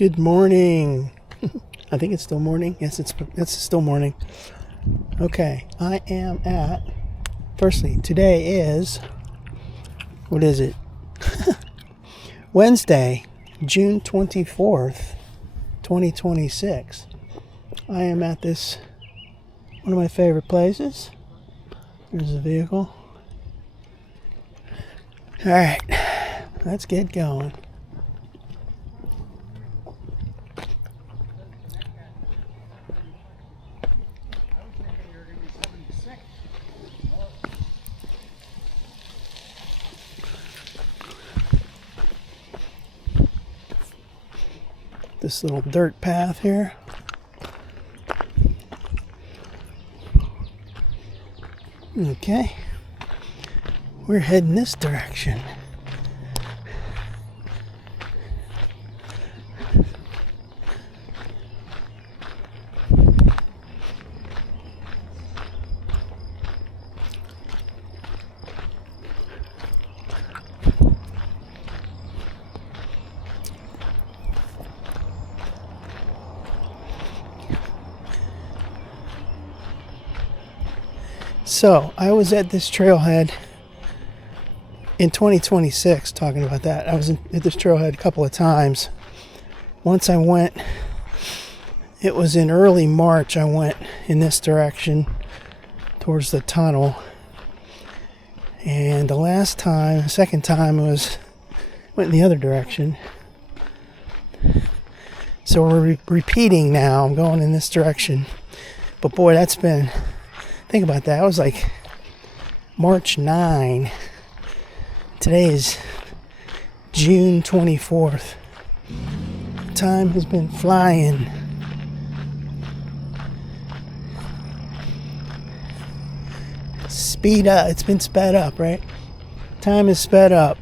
Good morning. I think it's still morning. Yes, it's still morning. Okay, I am at, firstly, today is, what is it? Wednesday, June 24th, 2026. I am at this, one of my favorite places. There's the vehicle. Alright, let's get going. This little dirt path here. Okay, we're heading this direction. So, I was at this trailhead in 2026, talking about that. I was at this trailhead a couple of times. Once I went, it was in early March, I went in this direction towards the tunnel. And the second time went in the other direction. So we're repeating now. I'm going in this direction. But boy, think about that. It was like March 9. Today is June 24th. Time has been flying. Speed up. It's been sped up, right? Time is sped up.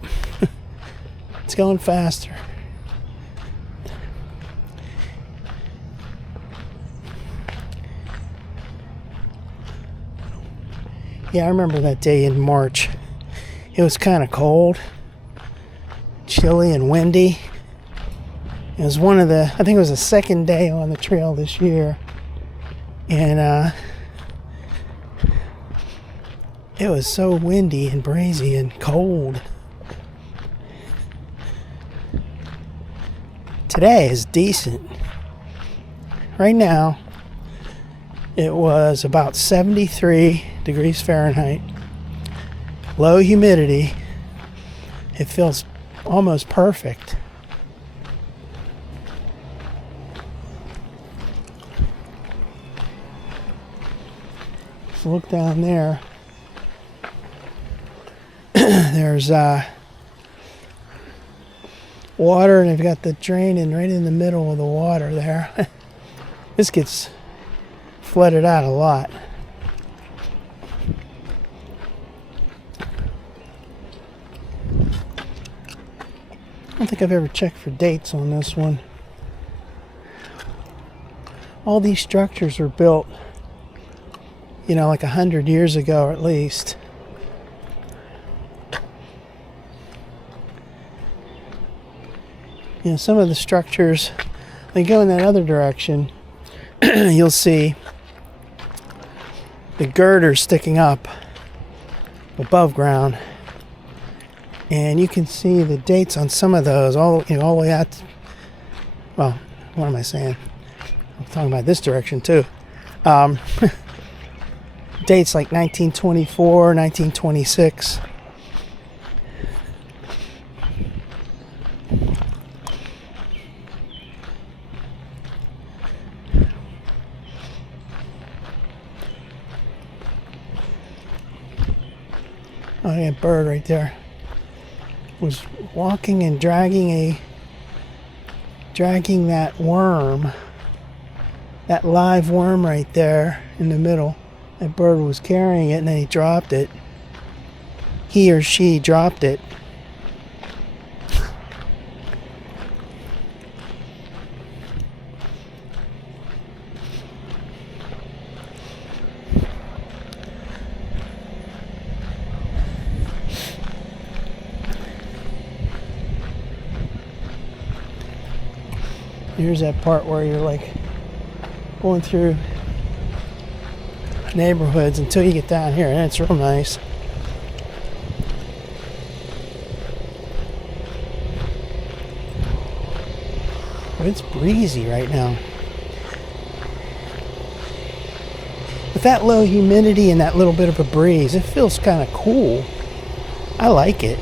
It's going faster. Yeah, I remember that day in March. It was kind of cold, chilly and windy. It was I think it was the second day on the trail this year. And it was so windy and breezy and cold. Today is decent. Right now, it was about 73 degrees Fahrenheit. Low humidity. It feels almost perfect. So look down there. There's water, and they've got the drain right in the middle of the water there. This gets flooded out a lot. I don't think I've ever checked for dates on this one. All these structures were built, like 100 years ago at least. Some of the structures, they go in that other direction. You'll see the girders sticking up above ground, and you can see the dates on some of those all the way out. Well, what am I saying? I'm talking about this direction too. Dates like 1924, 1926. Oh, yeah, bird right there. Was walking and dragging that worm, that live worm right there in the middle. That bird was carrying it, and then he dropped it. He or she dropped it. Here's that part where you're like going through neighborhoods until you get down here, and it's real nice. But it's breezy right now. With that low humidity and that little bit of a breeze, it feels kind of cool. I like it.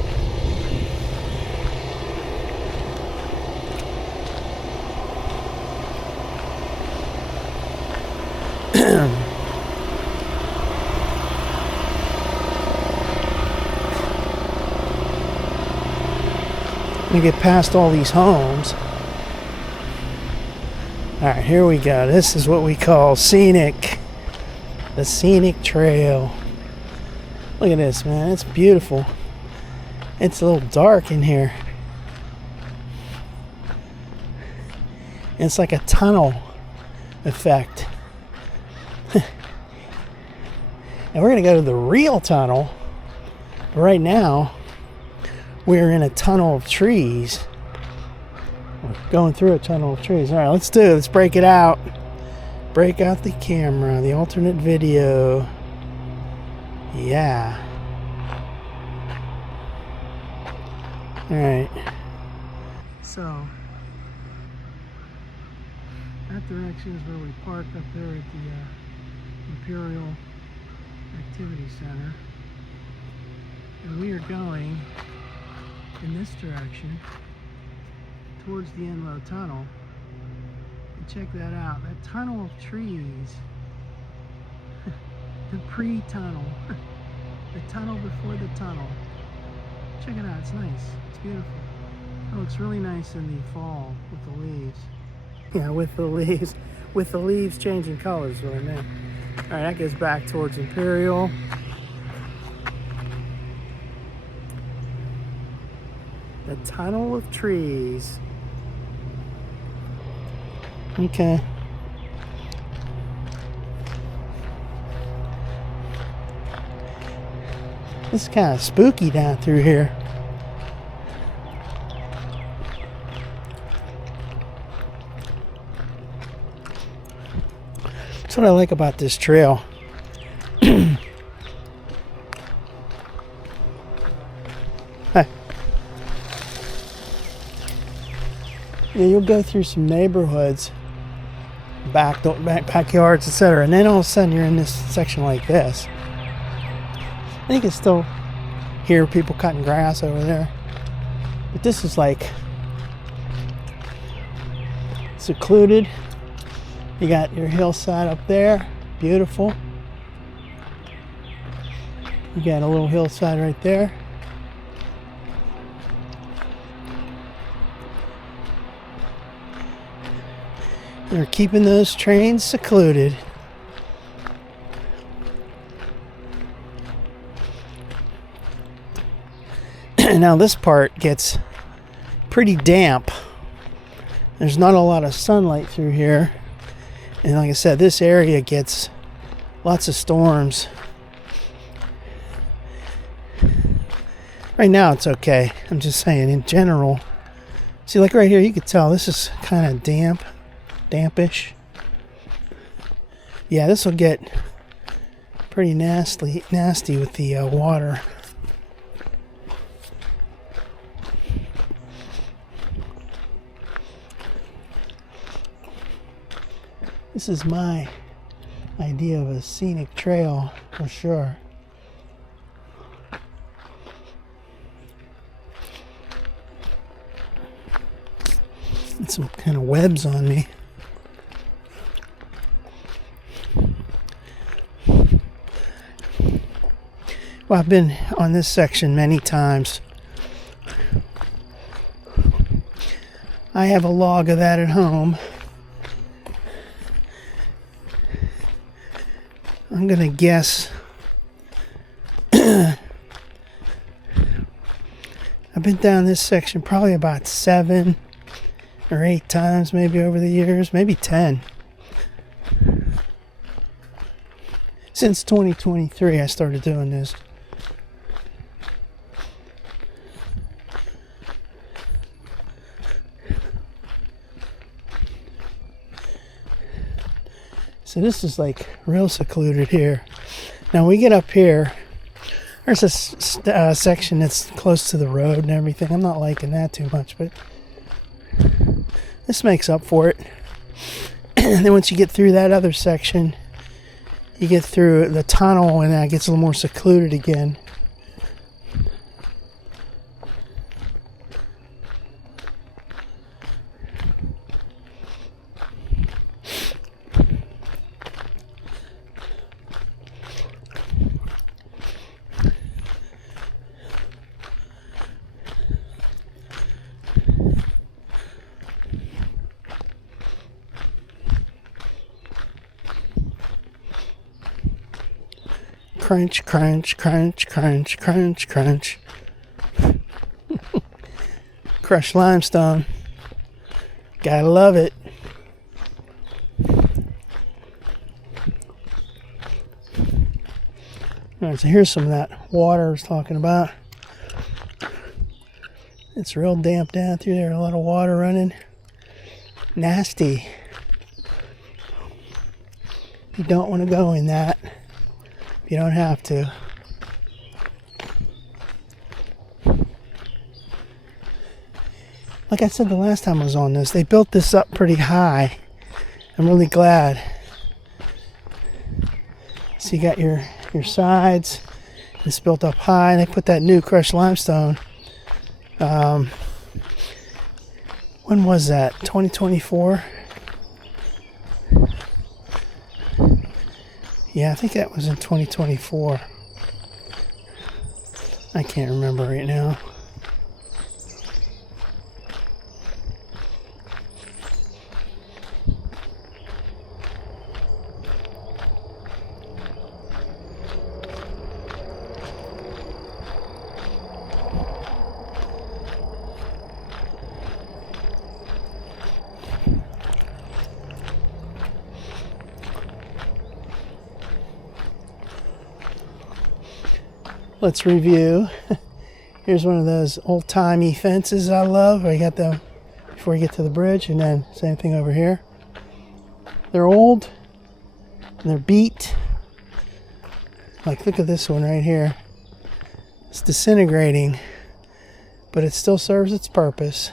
We get past all these homes. Alright, here we go. This is what we call Scenic. The Scenic Trail. Look at this, man. It's beautiful. It's a little dark in here. It's like a tunnel effect. And we're going to go to the real tunnel. But right now, we're in a tunnel of trees. We're going through a tunnel of trees. All right, let's do it. Let's break it out. Break out the camera, the alternate video. Yeah. All right. So, that direction is where we parked up there at the Imperial Activity Center. And we are going in this direction towards the Enlow Tunnel. And check that out, that tunnel of trees, the pre-tunnel, the tunnel before the tunnel. Check it out, it's nice, it's beautiful. It looks really nice in the fall with the leaves. Yeah, with the leaves changing colors is what I meant. All right, that goes back towards Imperial. The tunnel of trees. Okay. This is kind of spooky down through here. That's what I like about this trail. Hi. Yeah, you'll go through some neighborhoods, backyards, etc., and then all of a sudden you're in this section like this. And you can still hear people cutting grass over there, but this is like secluded. You got your hillside up there, beautiful. You got a little hillside right there. They're keeping those trains secluded. Now this part gets pretty damp. There's not a lot of sunlight through here. And like I said, this area gets lots of storms. Right now it's okay. I'm just saying in general. See, like right here, you could tell this is kind of dampish. Yeah, this will get pretty nasty with the water. This is my idea of a scenic trail for sure. Get some kind of webs on me. Well, I've been on this section many times. I have a log of that at home. I'm gonna guess I've been down this section probably about 7 or 8 times maybe over the years, maybe 10. Since 2023 I started doing this. So this is like real secluded here. Now we get up here, there's a section that's close to the road and everything. I'm not liking that too much, but this makes up for it. And then once you get through that other section, you get through the tunnel and that gets a little more secluded again. Crunch, crunch, crunch, crunch, crunch, crunch. Crushed limestone. Gotta love it. Alright, so here's some of that water I was talking about. It's real damp down through there. A lot of water running. Nasty. You don't want to go in that. You don't have to. Like I said the last time I was on this, they built this up pretty high. I'm really glad. So you got your sides. It's built up high. They put that new crushed limestone. When was that? 2024? Yeah, I think that was in 2024. I can't remember right now. Let's review. Here's one of those old-timey fences I love. I got them before you get to the bridge, and then same thing over here. They're old and they're beat. Like, look at this one right here. It's disintegrating, but it still serves its purpose.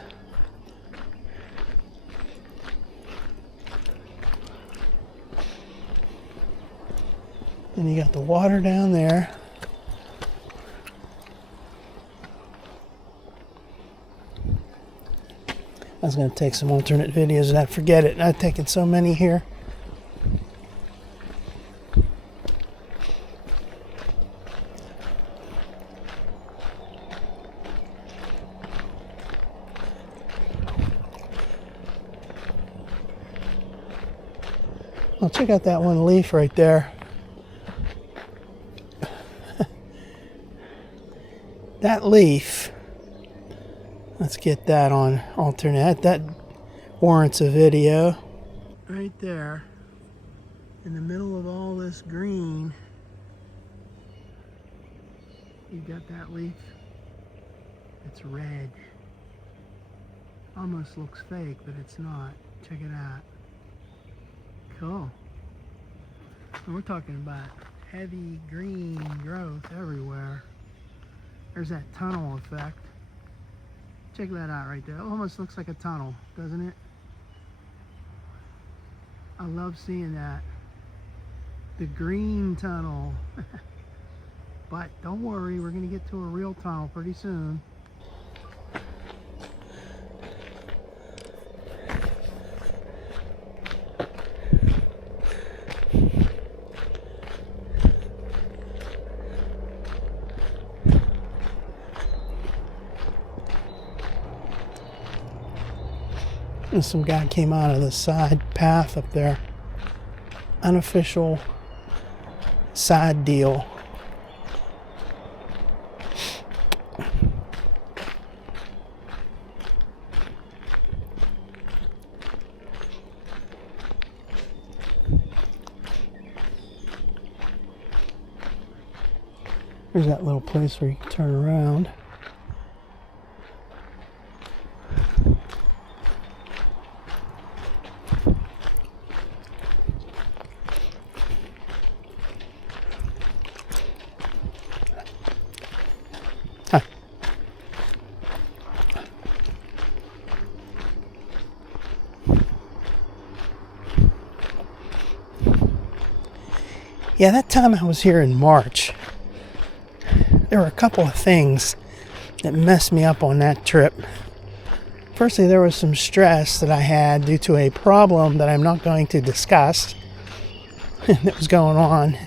And you got the water down there. I was going to take some alternate videos and I'd forget it. I've taken so many here. Oh, check out that one leaf right there. That leaf. Let's get that on alternate. That warrants a video. Right there, in the middle of all this green, you got that leaf. It's red. Almost looks fake, but it's not. Check it out. Cool. And we're talking about heavy green growth everywhere. There's that tunnel effect. Check that out right there. It almost looks like a tunnel, doesn't it? I love seeing that. The green tunnel. But don't worry, we're going to get to a real tunnel pretty soon. And some guy came out of the side path up there. Unofficial side deal. There's that little place where you can turn around. Yeah, that time I was here in March, there were a couple of things that messed me up on that trip. Firstly, there was some stress that I had due to a problem that I'm not going to discuss that was going on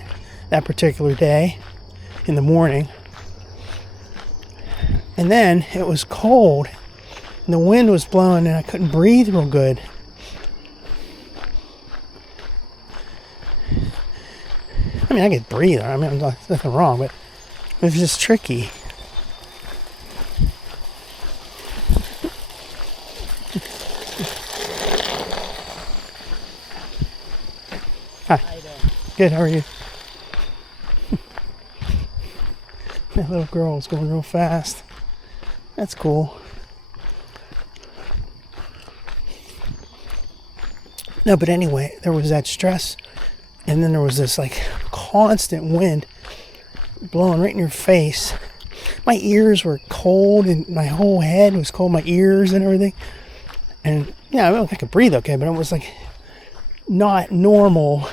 that particular day in the morning. And then it was cold and the wind was blowing and I couldn't breathe real good. I mean, I could breathe. I mean, there's nothing wrong, but it was just tricky. Hi. Good, how are you? That little girl is going real fast. That's cool. No, but anyway, there was that stress. And then there was this like constant wind blowing right in your face. My ears were cold and my whole head was cold, my ears and everything. And yeah, I could breathe okay, but it was like not normal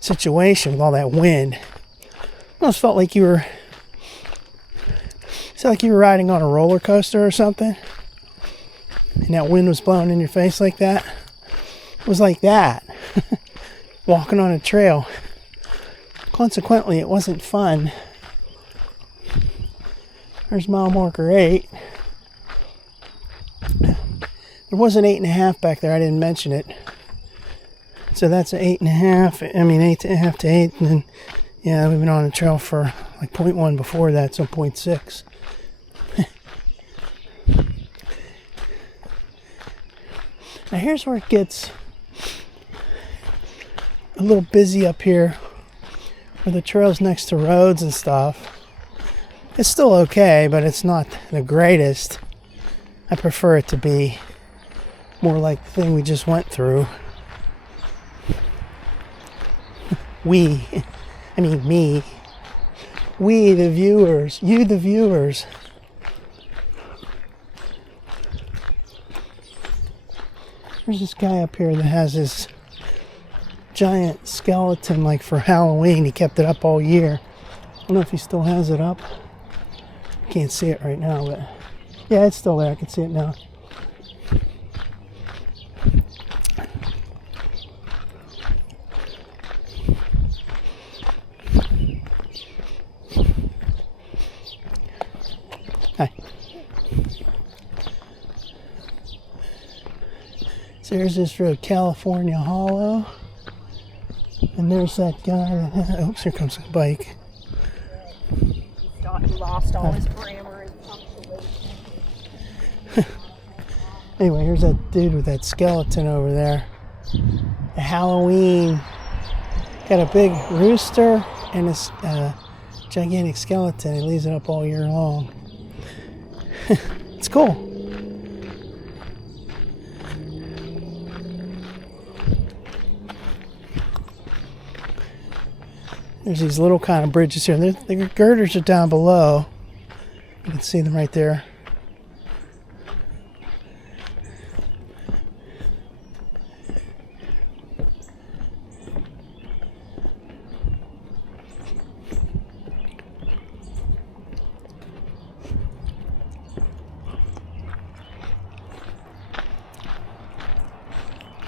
situation with all that wind. It almost felt like you were riding on a roller coaster or something. And that wind was blowing in your face like that. It was like that. Walking on a trail. Consequently, it wasn't fun. There's mile marker 8. There was an 8.5 back there. I didn't mention it. So that's an 8.5. I mean, 8.5 to 8. And then, yeah, we've been on the trail for like 0.1 before that, so 0.6. Now here's where it gets a little busy up here where the trail's next to roads and stuff. It's still okay, but it's not the greatest. I prefer it to be more like the thing we just went through. Me. We, the viewers. You, the viewers. There's this guy up here that has this giant skeleton like for Halloween. He kept it up all year. I don't know if he still has it up. I can't see it right now, but yeah, it's still there. I can see it now. Hi. So there's this road, California Hollow. And there's that guy that, oops, here comes a bike. He lost all his grammar and punctuation. Anyway, here's that dude with that skeleton over there. The Halloween. Got a big rooster and a gigantic skeleton. He leaves it up all year long. It's cool. There's these little kind of bridges here. The girders are down below. You can see them right there.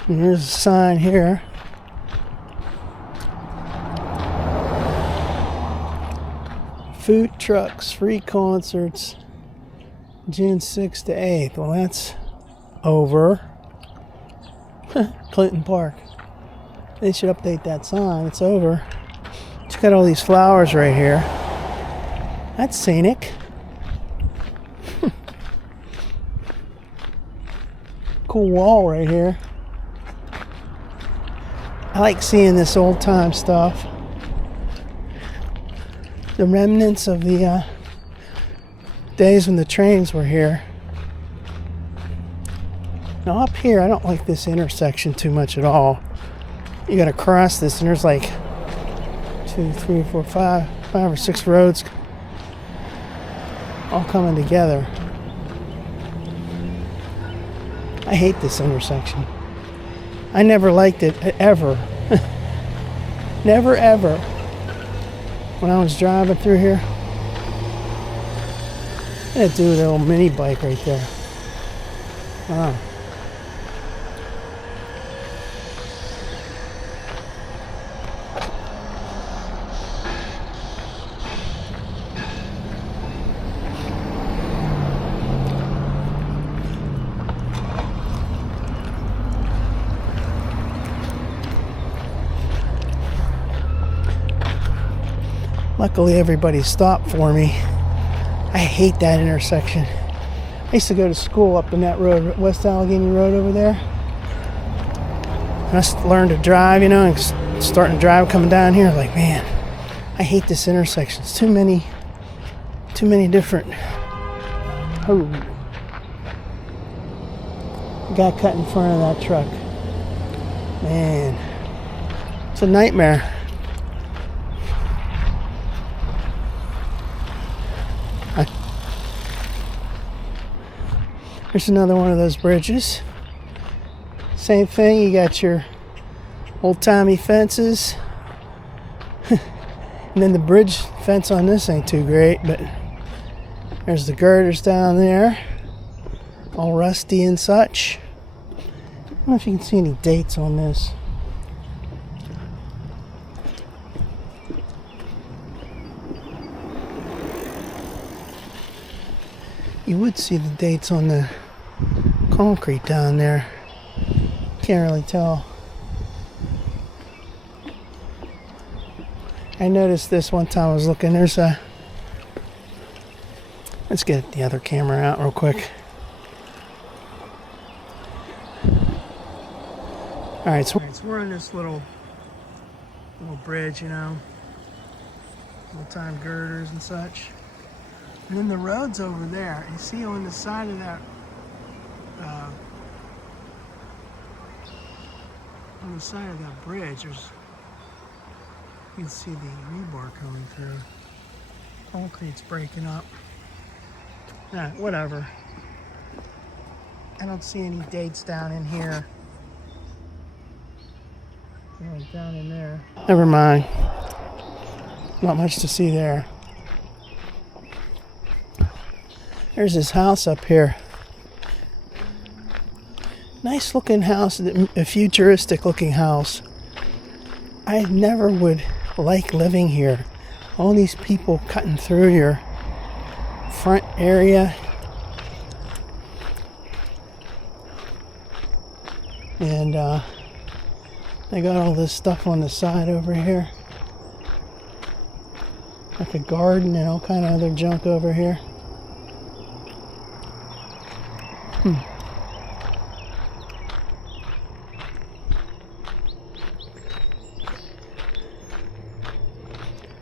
And here's a sign here. Food trucks, free concerts, June 6th to 8th. Well, that's over. Clinton Park. They should update that sign. It's over. It's got all these flowers right here. That's Scenic. Cool wall right here. I like seeing this old time stuff. The remnants of the days when the trains were here. Now up here, I don't like this intersection too much at all. You gotta cross this and there's like 2, 3, 4, 5 or 6 roads all coming together. I hate this intersection. I never liked it, ever. Never, ever. when I was driving through here. That dude, that little mini bike right there. Wow. Luckily, everybody stopped for me. I hate that intersection. I used to go to school up in that road, West Allegheny Road over there. And I learned to drive, and starting to drive coming down here. Like, man, I hate this intersection. It's too many different. Oh, got cut in front of that truck. Man, it's a nightmare. There's another one of those bridges. Same thing, you got your old-timey fences. And then the bridge fence on this ain't too great, but there's the girders down there. All rusty and such. I don't know if you can see any dates on this. You would see the dates on the concrete down there. Can't really tell. I noticed this one time I was looking. Let's get the other camera out real quick. Alright, so we're on this little bridge, little time girders and such. And then the road's over there. You see on the side of that, bridge, you can see the rebar coming through. Concrete's breaking up. Nah, whatever. I don't see any dates down in here. Down in there. Never mind. Not much to see there. There's this house up here. Nice looking house, a futuristic looking house. I never would like living here. All these people cutting through your front area. And they got all this stuff on the side over here. Like a garden and all kind of other junk over here.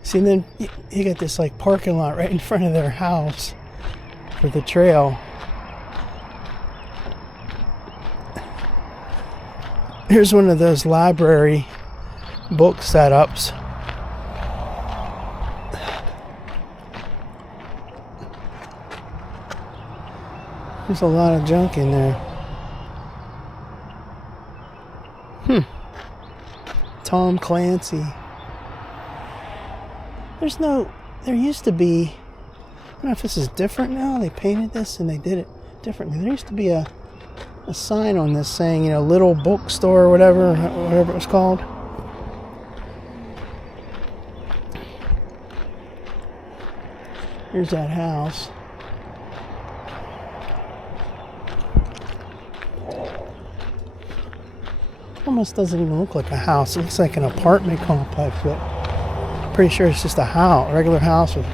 See, then you got this like parking lot right in front of their house for the trail. Here's one of those library book setups. There's a lot of junk in there. Tom Clancy. There used to be, I don't know if this is different now. They painted this and they did it differently. There used to be a sign on this saying, little bookstore or whatever it was called. Here's that house. Almost doesn't even look like a house. It looks like an apartment complex, but I'm pretty sure it's just a house, a regular house with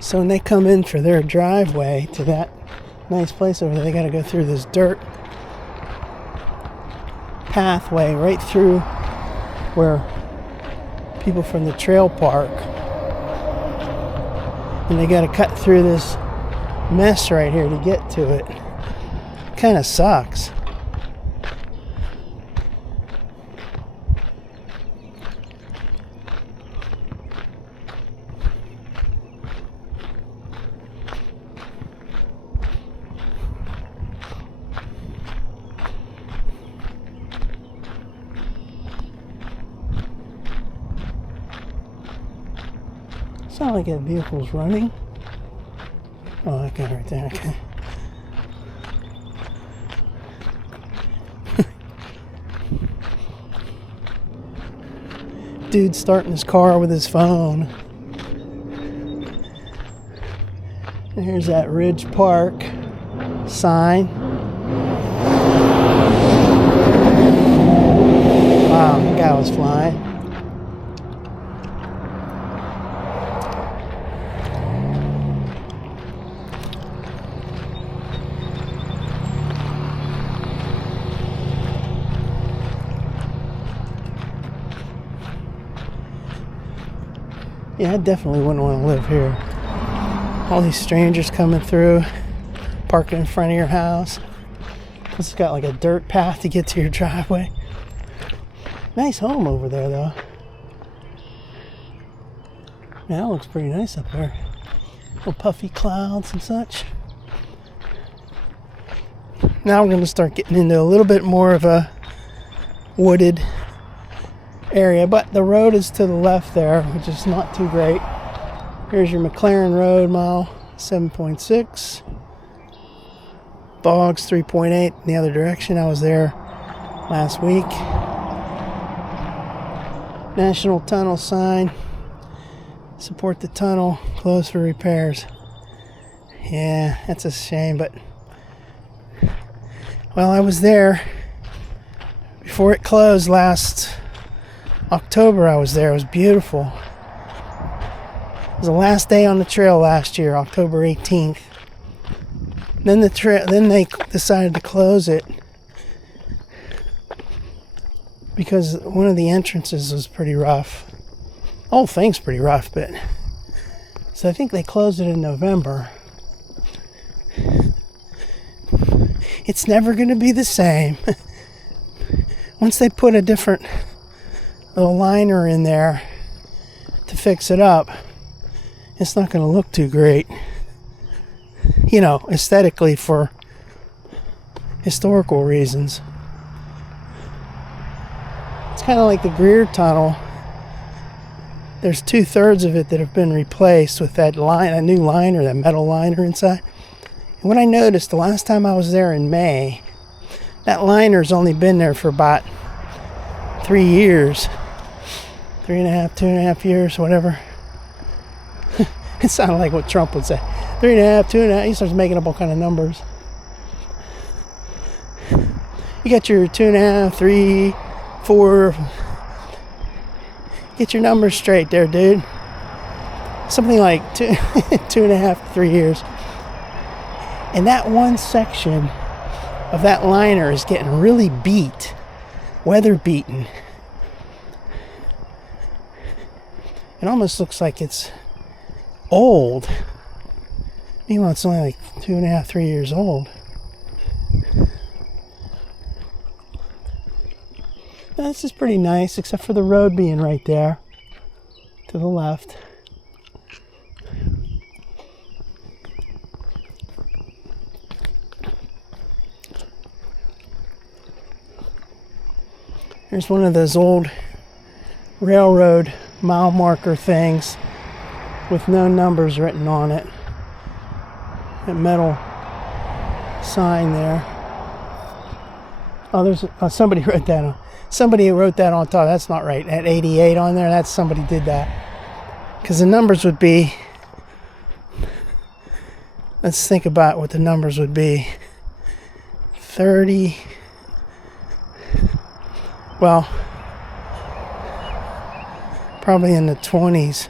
so when they come in for their driveway to that nice place over there, they got to go through this dirt pathway right through where people from the trail park. And they got to cut through this mess right here to get to it. Kind of sucks. It's not like that vehicle's running. Oh, that guy right there. Okay. Dude starting his car with his phone. And here's that Ridge Park sign. Wow, that guy was flying. Yeah, I definitely wouldn't want to live here. All these strangers coming through, parking in front of your house. It's got like a dirt path to get to your driveway. Nice home over there, though. Yeah, that looks pretty nice up there. Little puffy clouds and such. Now we're going to start getting into a little bit more of a wooded area, but the road is to the left there, which is not too great. Here's your McLaren Road, mile 7.6. Boggs 3.8 in the other direction. I was there last week. National Tunnel sign. Support the tunnel. Closed for repairs. Yeah, that's a shame, but well, I was there before it closed last October. I was there. It was beautiful. It was the last day on the trail last year, October 18th. Then they decided to close it because one of the entrances was pretty rough. The whole thing's pretty rough, but so I think they closed it in November. It's never going to be the same. Once they put a different little liner in there to fix it up, it's not going to look too great. You know, aesthetically, for historical reasons. It's kind of like the Greer Tunnel. There's 2/3 of it that have been replaced with that line, a new liner, that metal liner inside. And what I noticed the last time I was there in May, that liner's only been there for about 3 years. 3.5, 2.5 years, whatever. It sounded like what Trump would say. 3.5, 2.5. He starts making up all kind of numbers. You got your 2.5, 3, 4. Get your numbers straight there, dude. Something like 2.5, 3 years. And that one section of that liner is getting really beat, weather beaten. It almost looks like it's old. Meanwhile, it's only like 2.5, 3 years old. Now, this is pretty nice, except for the road being right there to the left. Here's one of those old railroad mile marker things with no numbers written on it. That metal sign there. Oh, there's somebody wrote that on. Somebody wrote that on top. That's not right. At 88 on there, that's somebody did that. Because the numbers would be. Let's think about what the numbers would be. 30. Well, probably in the 20s.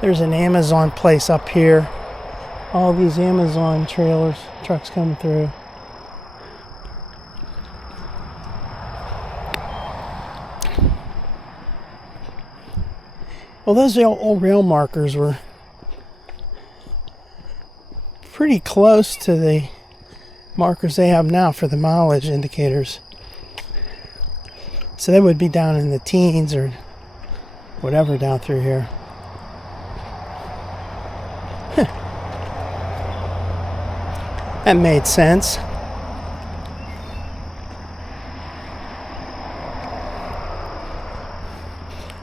There's an Amazon place up here. All these Amazon trailers, trucks coming through. Well, those old rail markers were pretty close to the markers they have now for the mileage indicators. So they would be down in the teens or whatever down through here. That made sense.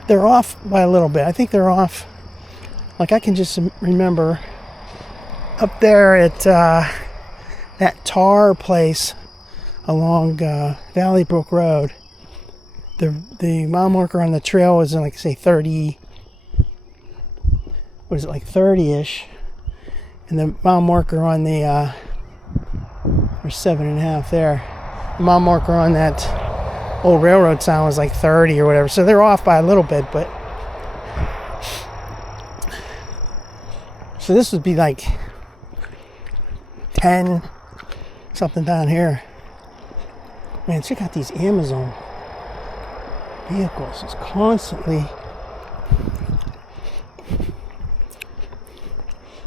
they're off by a little bit. I think they're off. Like I can just remember up there at that tar place along Valley Brook Road. The mile marker on the trail was in like say 30. What is it, like 30-ish? And the mile marker on the there's 7.5 there. The mile marker on that old railroad sign was like 30 or whatever. So they're off by a little bit, but so this would be like 10 something down here. Man, check out these Amazon vehicles. It's constantly.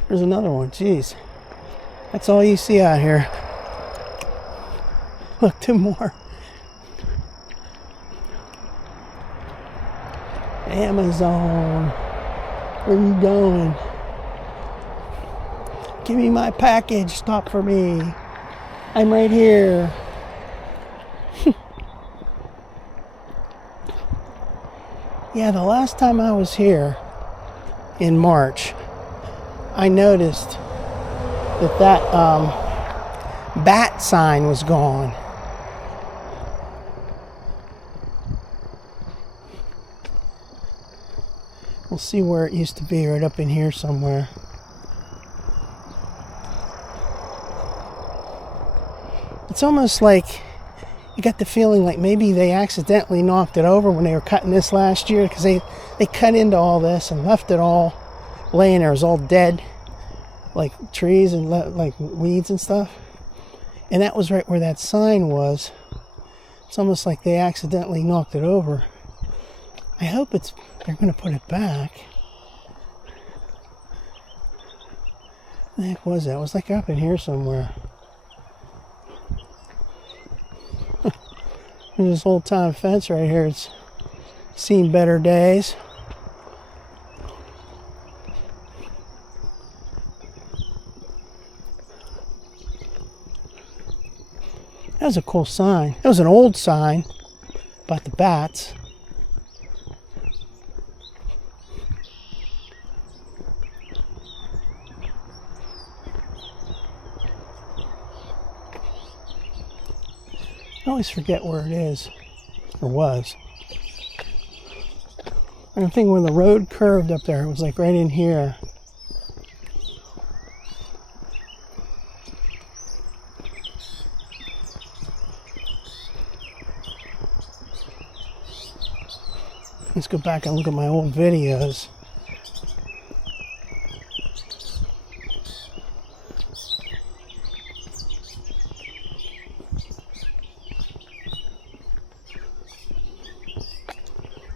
There's another one. Jeez. That's all you see out here. Look, 2 more. Amazon. Where are you going? Give me my package. Stop for me. I'm right here. Yeah, the last time I was here in March, I noticed that bat sign was gone. We'll see where it used to be, right up in here somewhere. It's almost like you got the feeling like maybe they accidentally knocked it over when they were cutting this last year, because they cut into all this and left it all laying there. It was all dead, like trees and like weeds and stuff. And that was right where that sign was. It's almost like they accidentally knocked it over. I hope they're going to put it back. What the heck was that? It was like up in here somewhere. There's this old time fence right here. It's seen better days. That was a cool sign. That was an old sign about the bats. I always forget where it is, or was. I'm thinking when the road curved up there, it was like right in here. Let's go back and look at my old videos.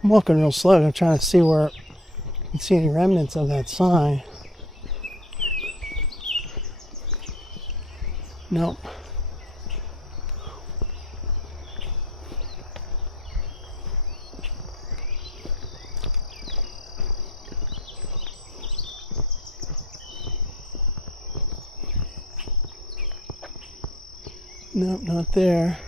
I'm walking real slow. I'm trying to see where I can see any remnants of that sign. Nope. Nope, not there.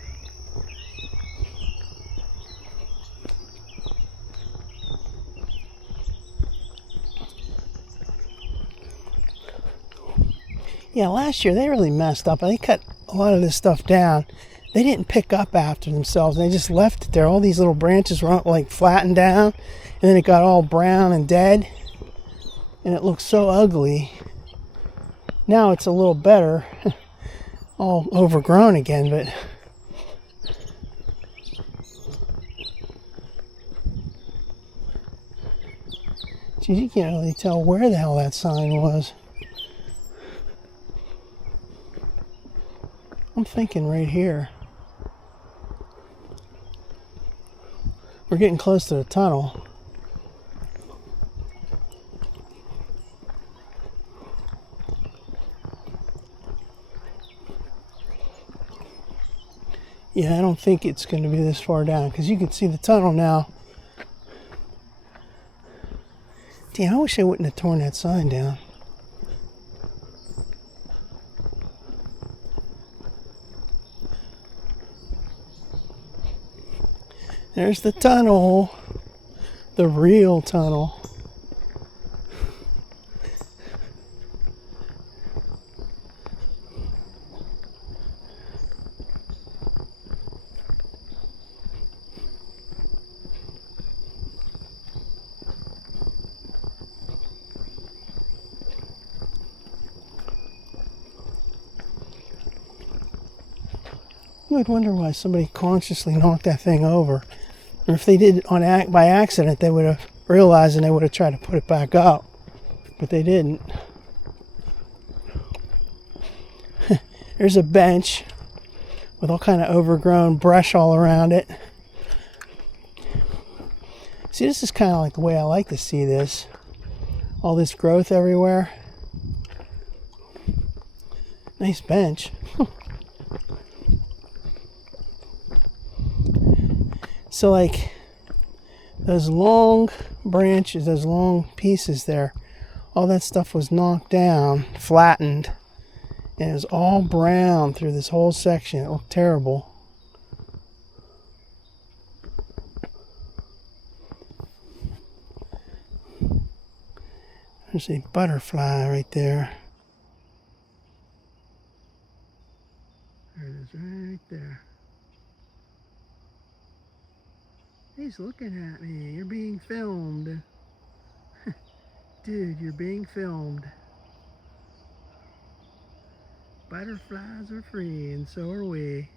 Yeah, last year they really messed up. They cut a lot of this stuff down. They didn't pick up after themselves. They just left it there. All these little branches were like flattened down, and then it got all brown and dead, and it looked so ugly. Now it's a little better, all overgrown again, but geez, you can't really tell where the hell that sign was. I'm thinking right here. We're getting close to the tunnel. Yeah, I don't think it's going to be this far down, because you can see the tunnel now. Damn, I wish I wouldn't have torn that sign down. There's the tunnel. The real tunnel. You would wonder why somebody consciously knocked that thing over. Or if they did by accident, they would have realized and they would have tried to put it back up. But they didn't. There's a bench with all kind of overgrown brush all around it. See, this is kind of like the way I like to see this. All this growth everywhere. Nice bench. So like those long branches, those long pieces there, all that stuff was knocked down, flattened, and it was all brown through this whole section. It looked terrible. There's a butterfly right there. There it is, right there. He's looking at me. You're being filmed. Dude, you're being filmed. Butterflies are free, and so are we.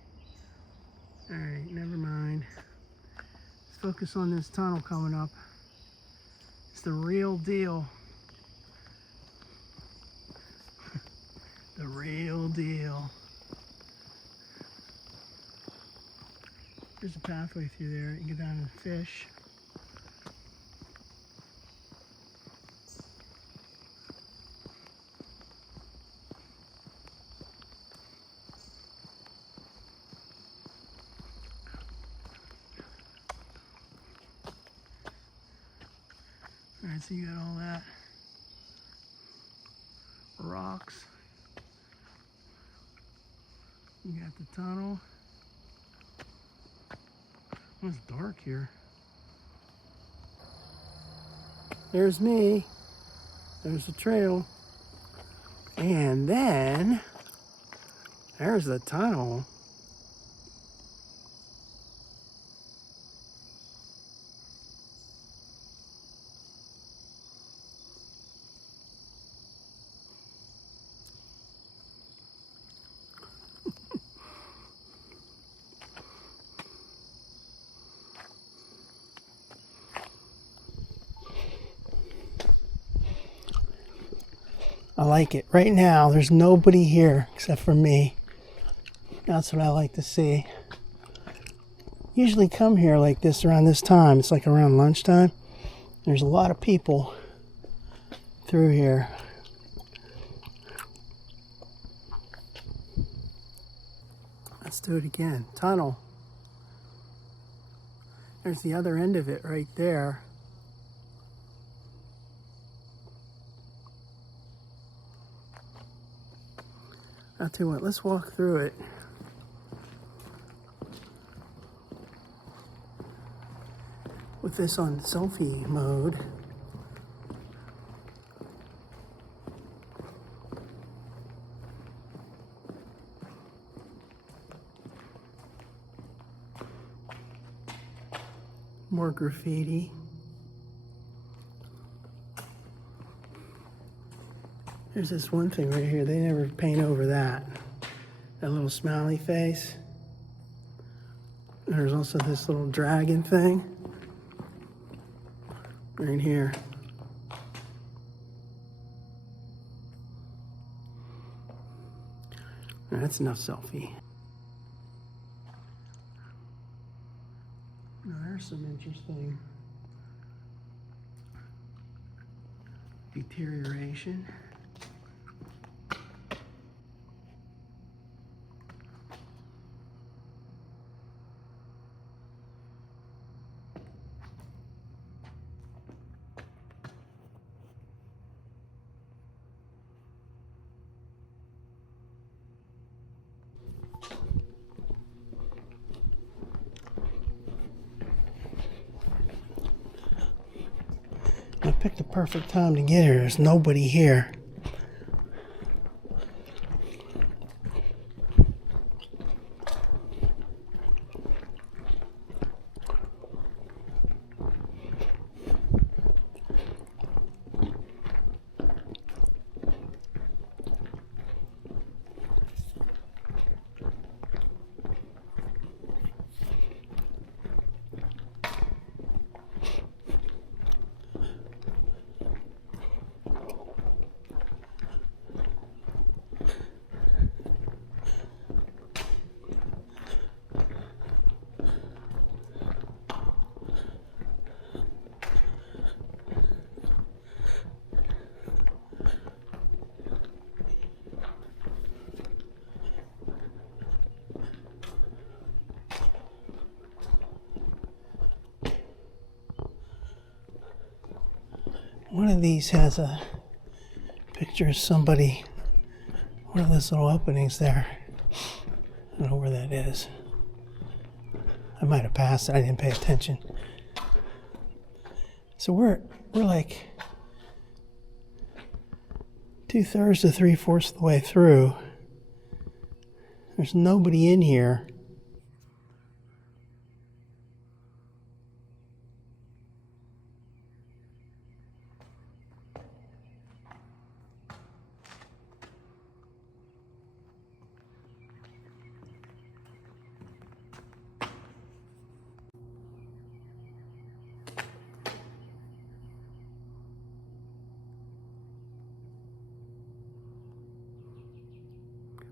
Alright, never mind. Let's focus on this tunnel coming up. It's the real deal. The real deal. There's a pathway through there. You can get down and fish. Alright, so you got all that. Rocks. You got the tunnel. Oh, it's dark here. There's me. There's the trail. And then there's the tunnel. I like it. Right now, there's nobody here except for me. That's what I like to see. Usually come here like this around this time. It's like around lunchtime. There's a lot of people through here. Let's do it again. Tunnel. There's the other end of it right there. I'll tell you what, let's walk through it. With this on selfie mode. More graffiti. There's this one thing right here. They never paint over that. That little smiley face. And there's also this little dragon thing. Right here. That's enough selfie. Now there's some interesting deterioration. I picked the perfect time to get here. There's nobody here. One of these has a picture of somebody, one of those little openings there. I don't know where that is. I might have passed it, I didn't pay attention. So we're like 2/3 to 3/4 of the way through. There's nobody in here.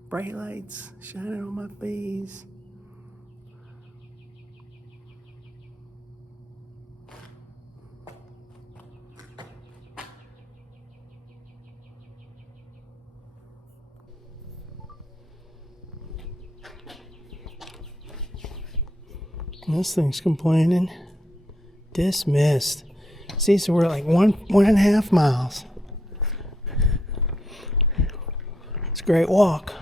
Bright lights shining on my face. This thing's complaining. Dismissed. See, so we're like 1.5 miles. It's a great walk.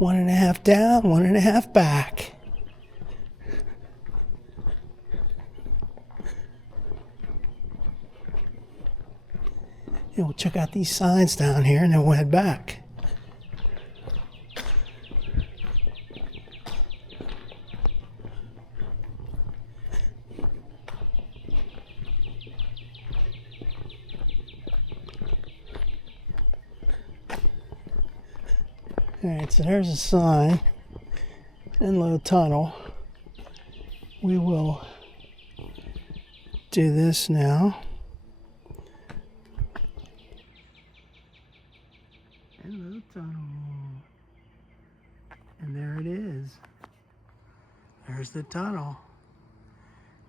1.5 down, 1.5 back. And we'll check out these signs down here and then we'll head back. Alright, so there's a sign. Enlow Tunnel. We will do this now. Enlow Tunnel. And there it is. There's the tunnel.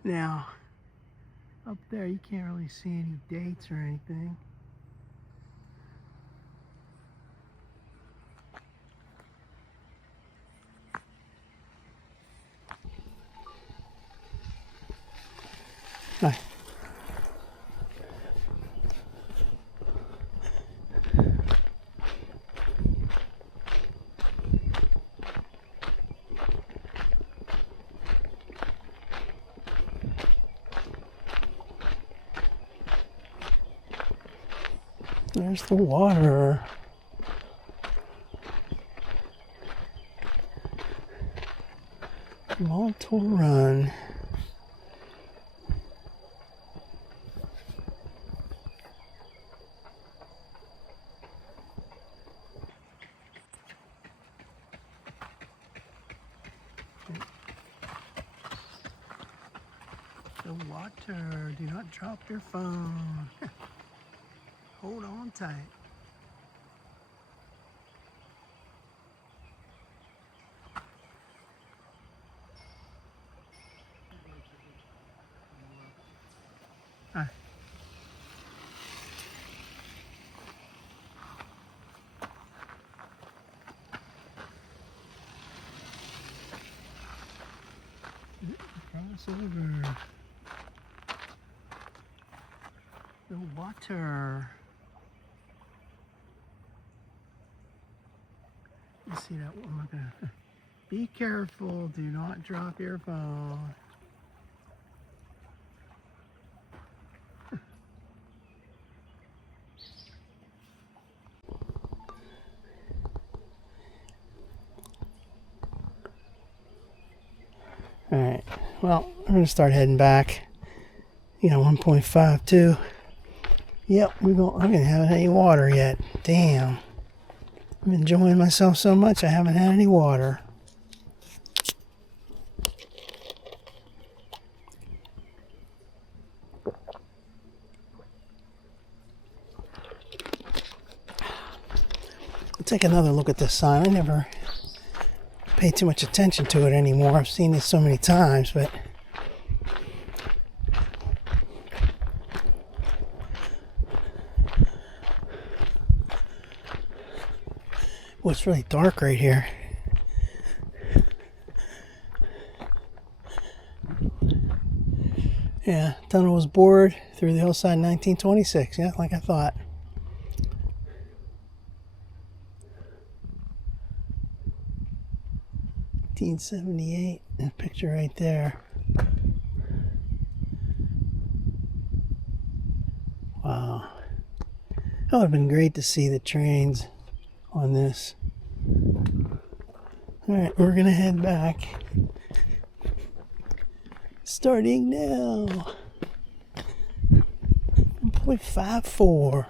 Now, up there you can't really see any dates or anything. Hi. There's the water. Montour Run. The water. Do not drop your phone. Hold on tight. Hi. Cross over. The water. You see that one? Be careful. Do not drop your phone. Alright, well, I'm going to start heading back. 1.52. Yep, I haven't had any water yet. Damn. I'm enjoying myself so much I haven't had any water. I'll take another look at this sign. I never pay too much attention to it anymore. I've seen it so many times, but well, it's really dark right here. Yeah, tunnel was bored through the hillside in 1926. Yeah, like I thought. 1978. That picture right there. Wow. That would have been great to see the trains on this. Alright, we're gonna head back. Starting now. 1.54.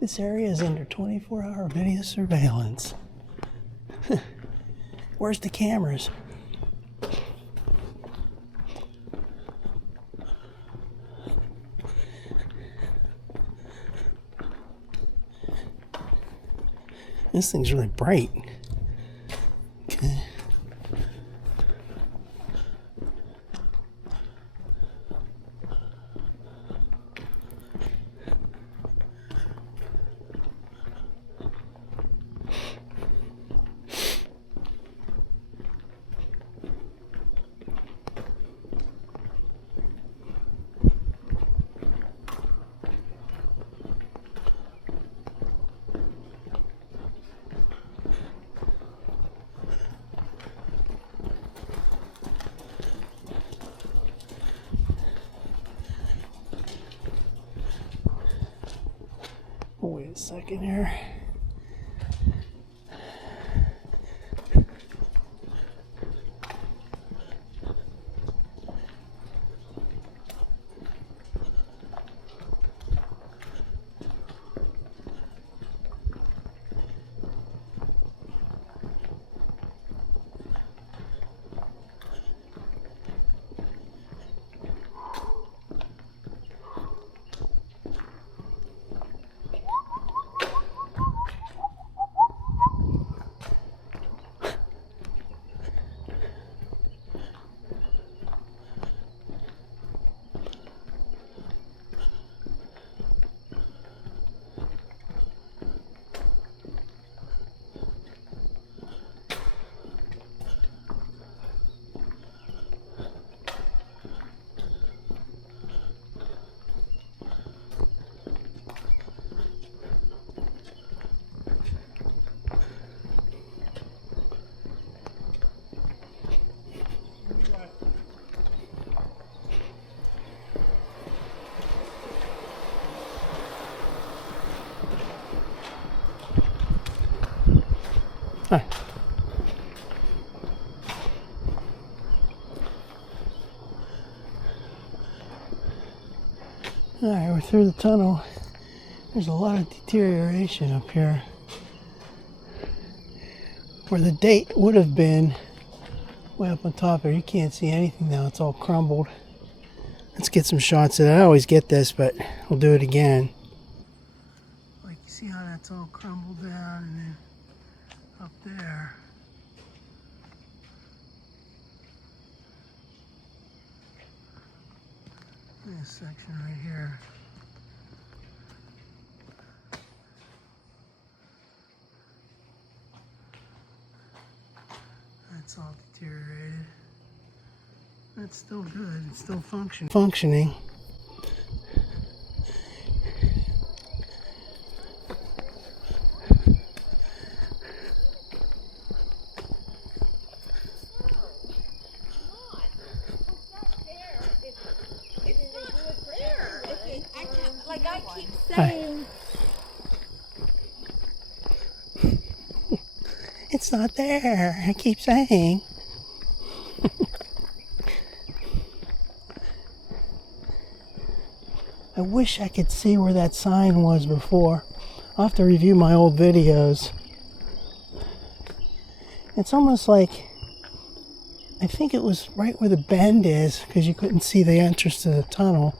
This area is under 24-hour video surveillance. Where's the cameras? This thing's really bright. Okay. Wait a second here. Hi. Alright, we're through the tunnel. There's a lot of deterioration up here. Where the date would have been way up on top here. You can't see anything now. It's all crumbled. Let's get some shots of that. I always get this, but we'll do it again. Like, you see how that's all crumbled down, and then up there. This section right here. That's all deteriorated. That's still good. It's still functioning. Like I keep saying. It's not there. I keep saying. I wish I could see where that sign was before. I'll have to review my old videos. It's almost like, I think it was right where the bend is, because you couldn't see the entrance to the tunnel.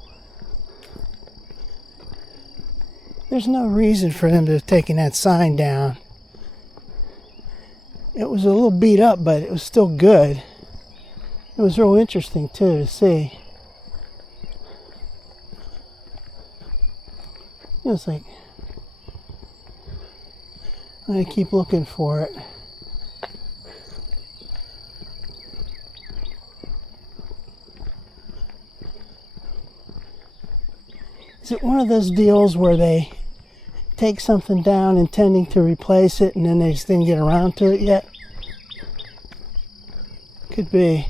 There's no reason for them to have taken that sign down. It was a little beat up, but it was still good. It was real interesting too to see. It was like, I'm gonna keep looking for it. Is it one of those deals where they take something down intending to replace it and then they just didn't get around to it yet? Could be.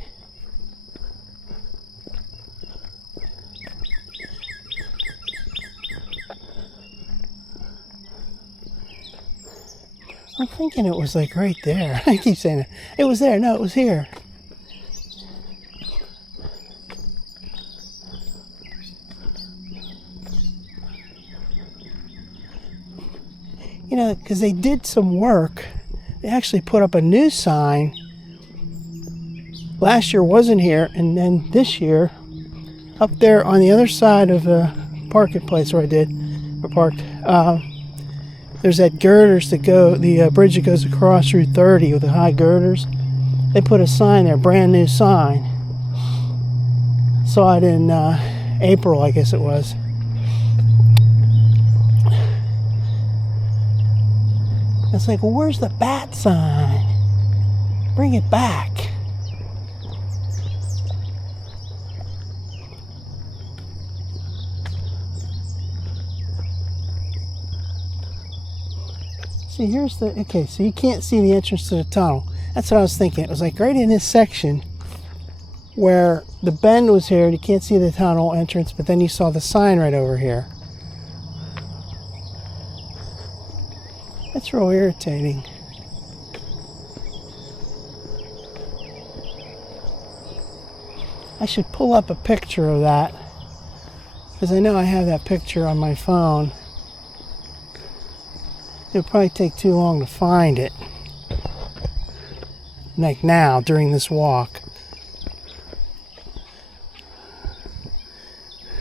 I'm thinking it was like right there. I keep saying it. It was there. No, it was here. You know, because they did some work. They actually put up a new sign. Last year wasn't here, and then this year, up there on the other side of the parking place where I parked, there's that girders that go, the bridge that goes across Route 30 with the high girders. They put a sign there, brand new sign. Saw it in April, I guess it was. It's like, well, where's the bat sign? Bring it back. See, here's the, okay, so you can't see the entrance to the tunnel. That's what I was thinking. It was like right in this section where the bend was here and you can't see the tunnel entrance, but then you saw the sign right over here. That's real irritating. I should pull up a picture of that, because I know I have that picture on my phone. It'll probably take too long to find it. Like now, during this walk.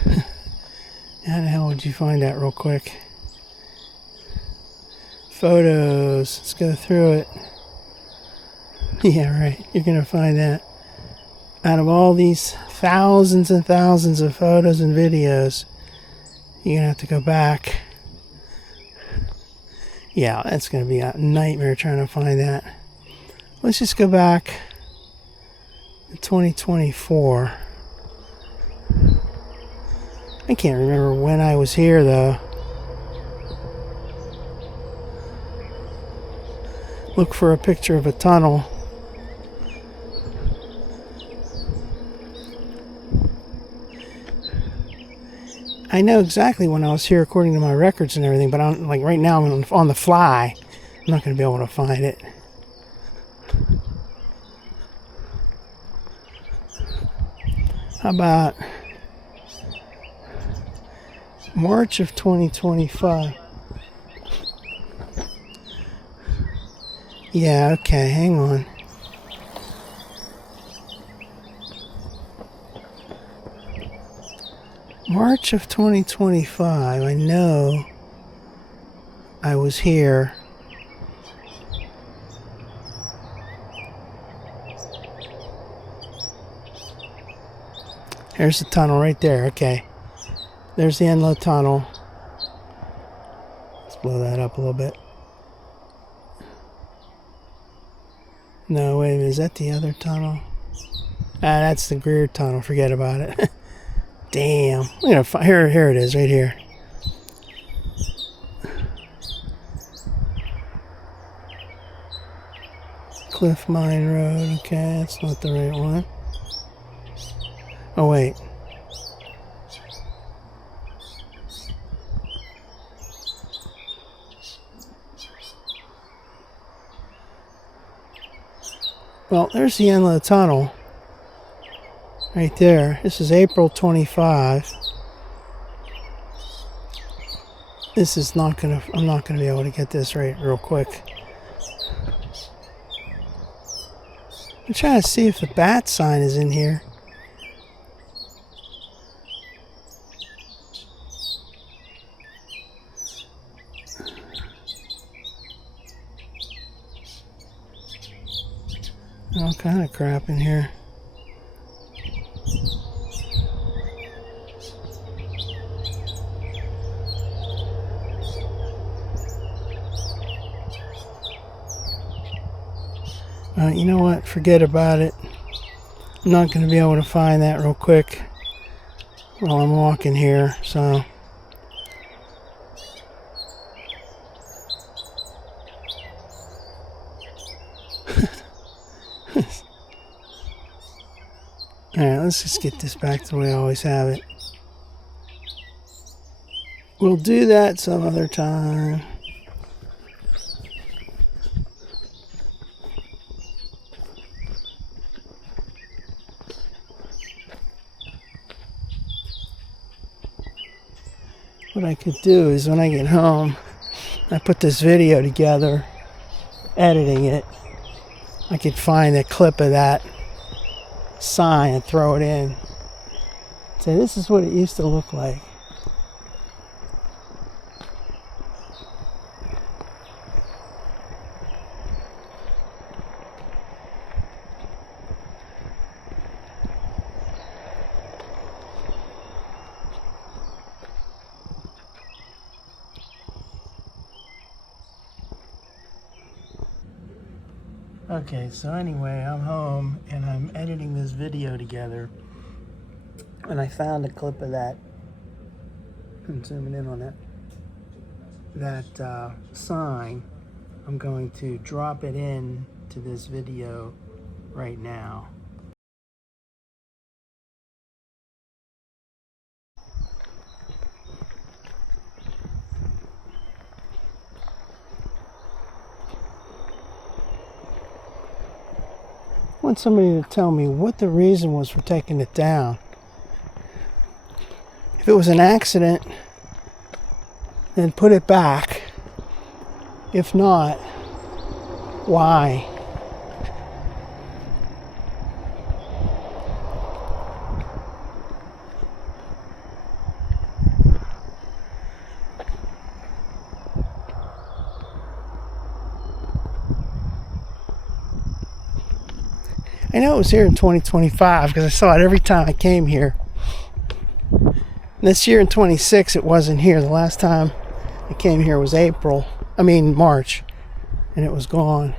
How the hell would you find that real quick? Photos. Let's go through it. Yeah, right. You're going to find that. Out of all these thousands and thousands of photos and videos, you're going to have to go back. Yeah, that's going to be a nightmare trying to find that. Let's just go back to 2024. I can't remember when I was here, though. Look for a picture of a tunnel. I know exactly when I was here according to my records and everything, but I'm like right now I'm on the fly. I'm not going to be able to find it. How about March of 2025? Yeah, okay, hang on. March of 2025, I know I was here. There's the tunnel right there, okay. There's the Enlow tunnel. Let's blow that up a little bit. No, wait a minute, is that the other tunnel? Ah, that's the Greer tunnel, forget about it. Damn, I'm gonna find, here it is, right here. Cliff Mine Road, okay, that's not the right one. Oh, wait. Well, there's the Enlow tunnel. right there. This is April 25. This is not gonna, I'm not gonna be able to get this right real quick. I'm trying to see if the bat sign is in here. All kind of crap in here. You know what? Forget about it. I'm not going to be able to find that real quick while I'm walking here, so. Alright, let's just get this back the way I always have it. We'll do that some other time. What I could do is when I get home, I put this video together, editing it, I could find a clip of that sign and throw it in. Say, this is what it used to look like. Okay, so anyway, I'm home and I'm editing this video together, and I found a clip of that. I'm zooming in on that sign. I'm going to drop it in to this video right now. I want somebody to tell me what the reason was for taking it down. If it was an accident, then put it back. If not, why? I know it was here in 2025 because I saw it every time I came here. This year in 26 it wasn't here. The last time I came here was March, and it was gone.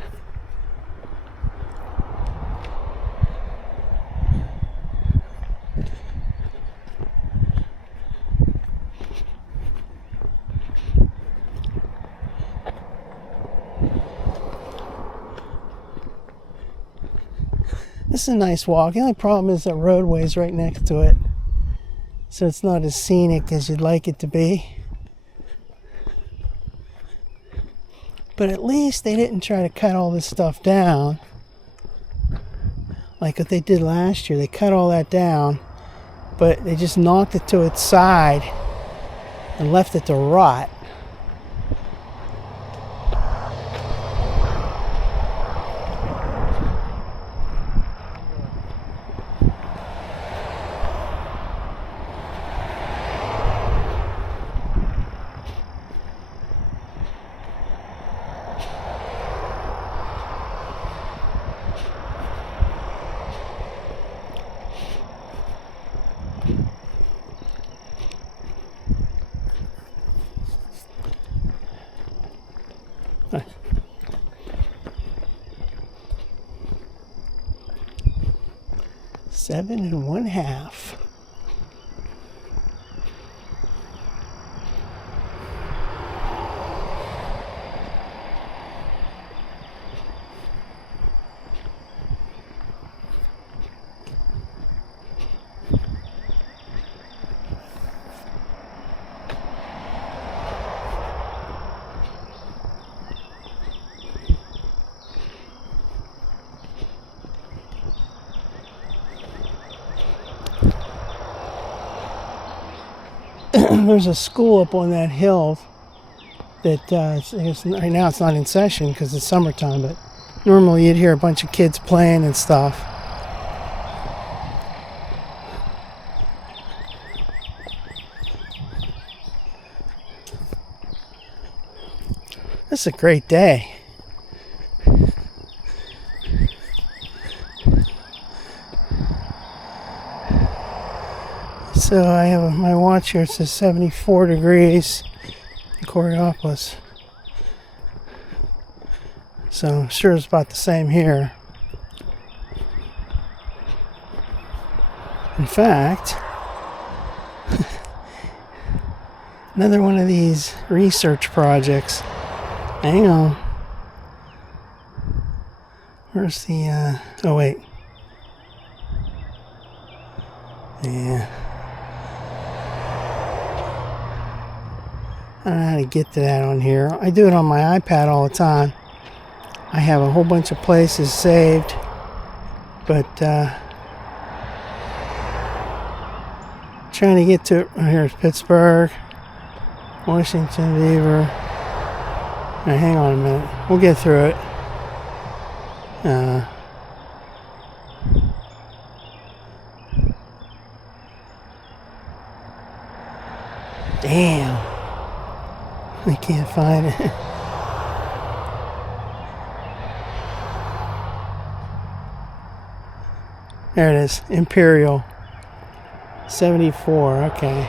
This is a nice walk. The only problem is that roadway's right next to it, so it's not as scenic as you'd like it to be. But at least they didn't try to cut all this stuff down like what they did last year. They cut all that down, but they just knocked it to its side and left it to rot. Seven and 1/2. there's a school up on that hill that right now it's not in session because it's summertime, but normally you'd hear a bunch of kids playing and stuff. This is a great day. So I have my watch here, it says 74 degrees in Coraopolis. So I'm sure it's about the same here. In fact, another one of these research projects. Hang on. Where's the, oh wait. Yeah. I don't know how to get to that on here. I do it on my iPad all the time. I have a whole bunch of places saved, but trying to get to it. Oh, here's Pittsburgh, Washington, Beaver. Now, hang on a minute. We'll get through it. Damn. I can't find it. There it is. Imperial. 74. Okay.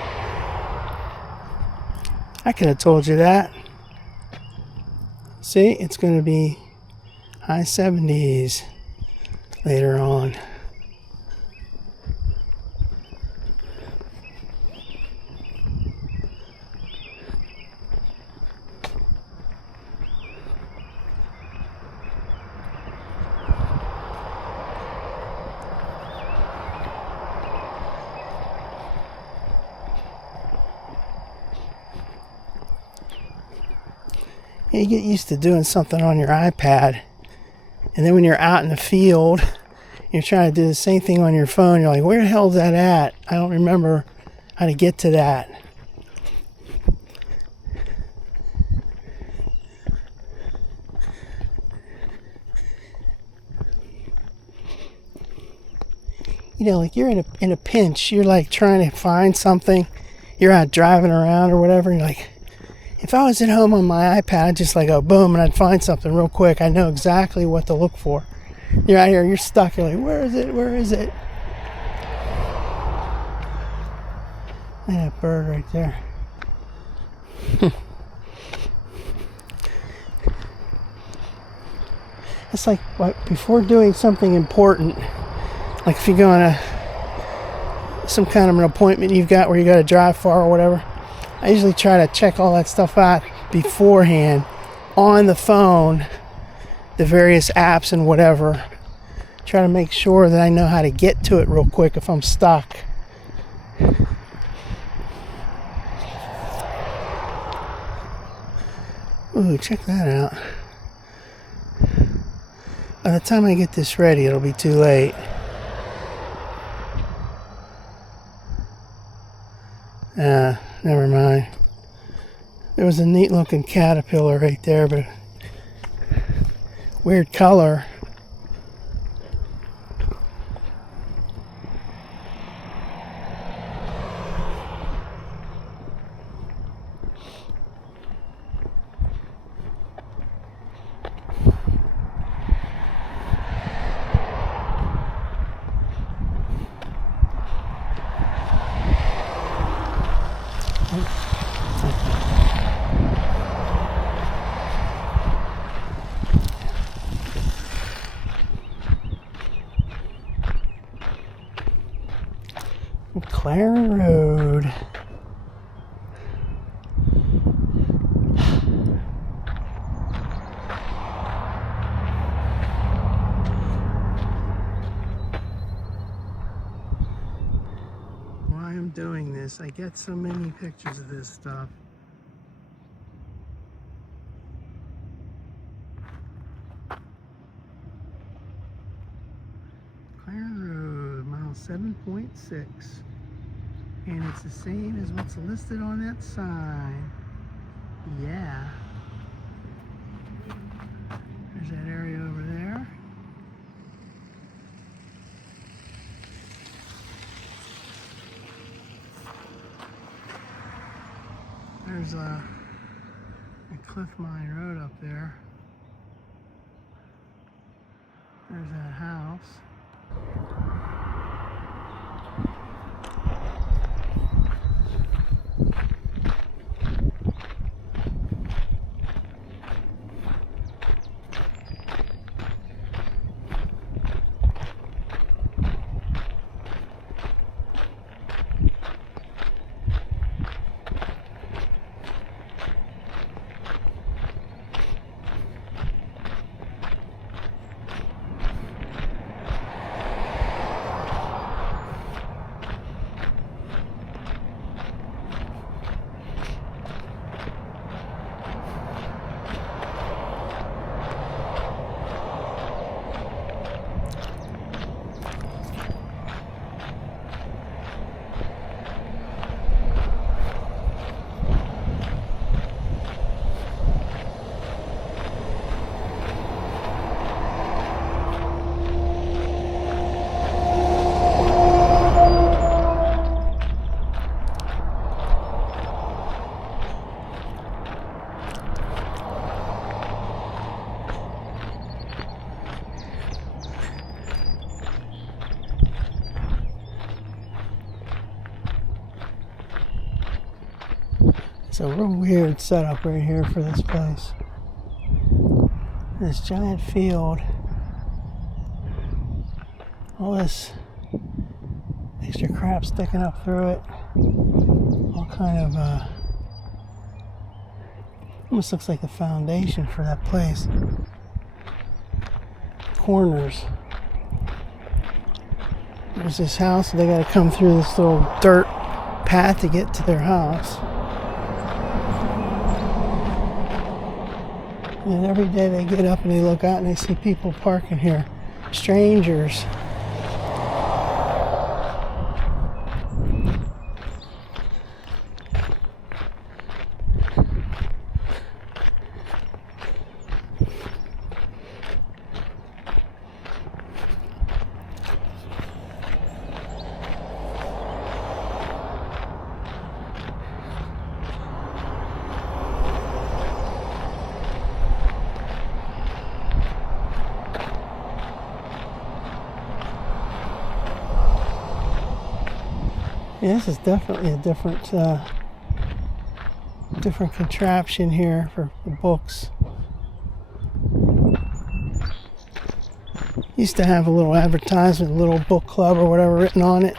I could have told you that. See, it's going to be high 70s later on. You get used to doing something on your iPad, and then when you're out in the field, you're trying to do the same thing on your phone. You're like, where the hell is that at? I don't remember how to get to that. You know, like you're in a pinch. You're like trying to find something. You're out driving around or whatever, and you're like, if I was at home on my iPad, I'd just like go boom and I'd find something real quick. I know exactly what to look for. You're out here, you're stuck. You're like, where is it? Where is it? Look at that bird right there. It's like before doing something important, like if you go on some kind of an appointment you've got where you got to drive far or whatever, I usually try to check all that stuff out beforehand on the phone, the various apps and whatever. Try to make sure that I know how to get to it real quick if I'm stuck. Ooh, check that out. By the time I get this ready, it'll be too late. Never mind. There was a neat looking caterpillar right there, but weird color. Clara Road. Why I'm doing this, I get so many pictures of this stuff. Clara Road, mile 7.6. And it's the same as what's listed on that sign. Yeah. There's that area over there. There's a Cliff Mine Road up there. There's that house. It's a real weird setup right here for this place. This giant field. All this extra crap sticking up through it. All kind of, almost looks like the foundation for that place. Corners. There's this house, and they gotta come through this little dirt path to get to their house. And every day they get up and they look out and they see people parking here. Strangers. Yeah, this is definitely a different contraption here for the books. Used to have a little advertisement, a little book club or whatever written on it.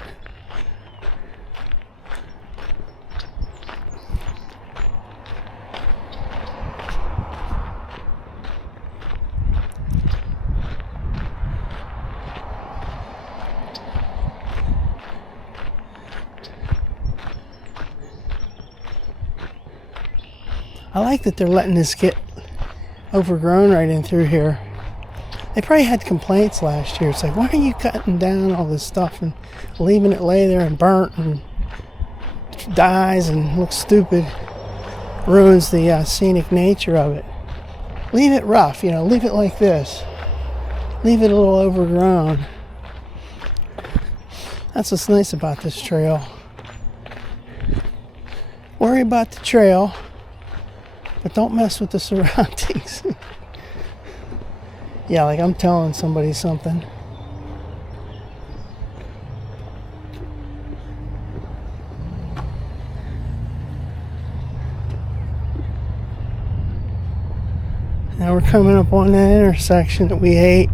I like that they're letting this get overgrown right in through here. They probably had complaints last year. It's like, why are you cutting down all this stuff and leaving it lay there and burnt and dies and looks stupid? Ruins the scenic nature of it. Leave it rough, you know, leave it like this. Leave it a little overgrown. That's what's nice about this trail. Worry about the trail, but don't mess with the surroundings. Yeah, like I'm telling somebody something. Now we're coming up on that intersection that we hate.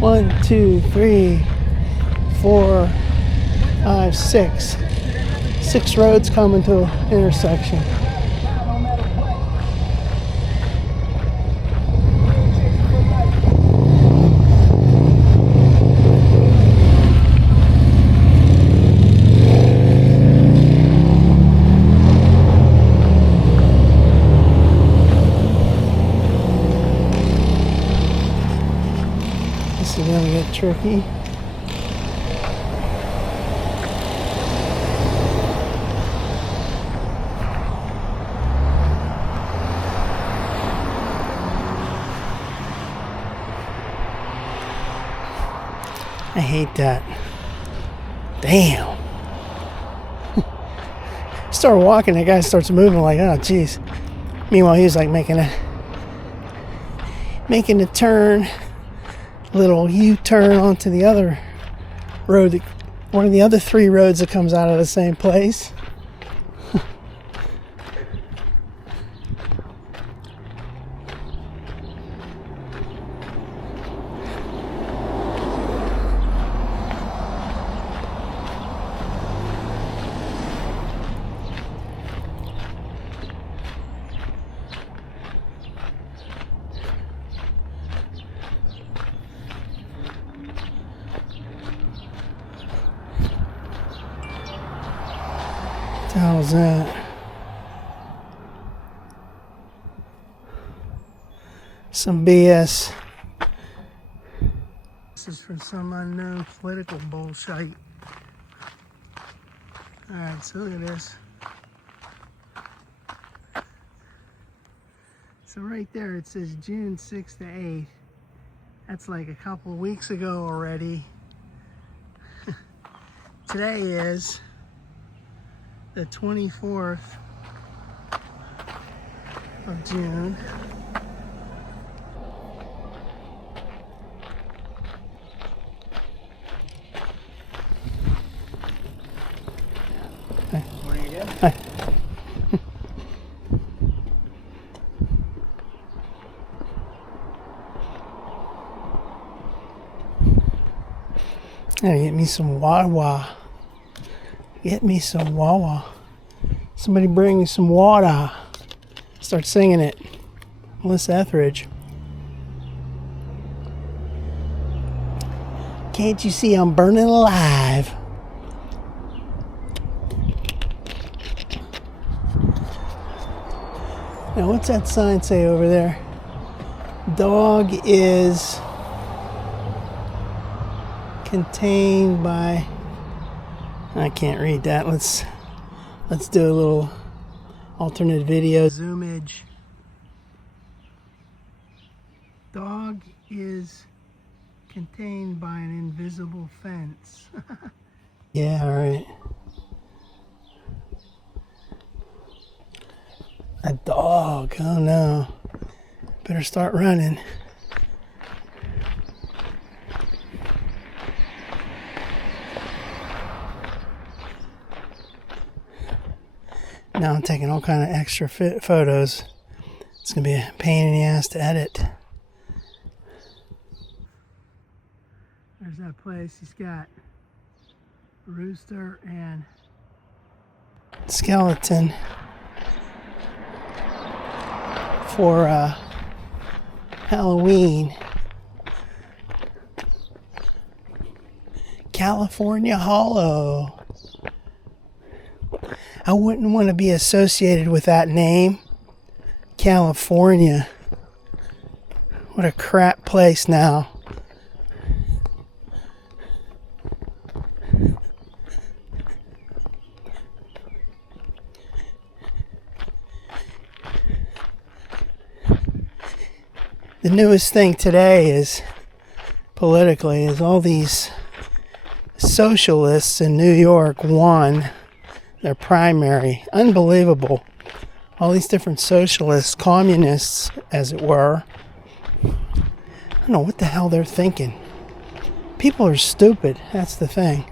One, two, three, 4, 5, 6. 6 roads coming to an intersection. tricky. I hate that. Damn. Start walking, the guy starts moving like, oh jeez. Meanwhile, he's like making a turn, little U-turn onto the other road, one of the other 3 roads that comes out of the same place. 1,000. Some BS. This is for some unknown political bullshit. Alright, so look at this. So right there it says June 6th to 8th. That's like a couple of weeks ago already. Today is the 24th of June. Morning again. Hi. Gotta get me some Wawa. Get me some Wawa. Somebody bring me some water. Start singing it. Melissa Etheridge. Can't you see I'm burning alive? Now, what's that sign say over there? Dog is contained by... I can't read that. Let's do a little alternate video. Zoomage. Dog is contained by an invisible fence. Yeah, all right. A dog. Oh no. Better start running. Now I'm taking all kind of extra photos. It's gonna be a pain in the ass to edit. There's that place. He's got rooster and skeleton for Halloween. California Hollow. I wouldn't want to be associated with that name. California. What a crap place now. The newest thing today is, politically, is all these socialists in New York won their primary. Unbelievable. All these different socialists, communists, as it were. I don't know what the hell they're thinking. People are stupid. That's the thing.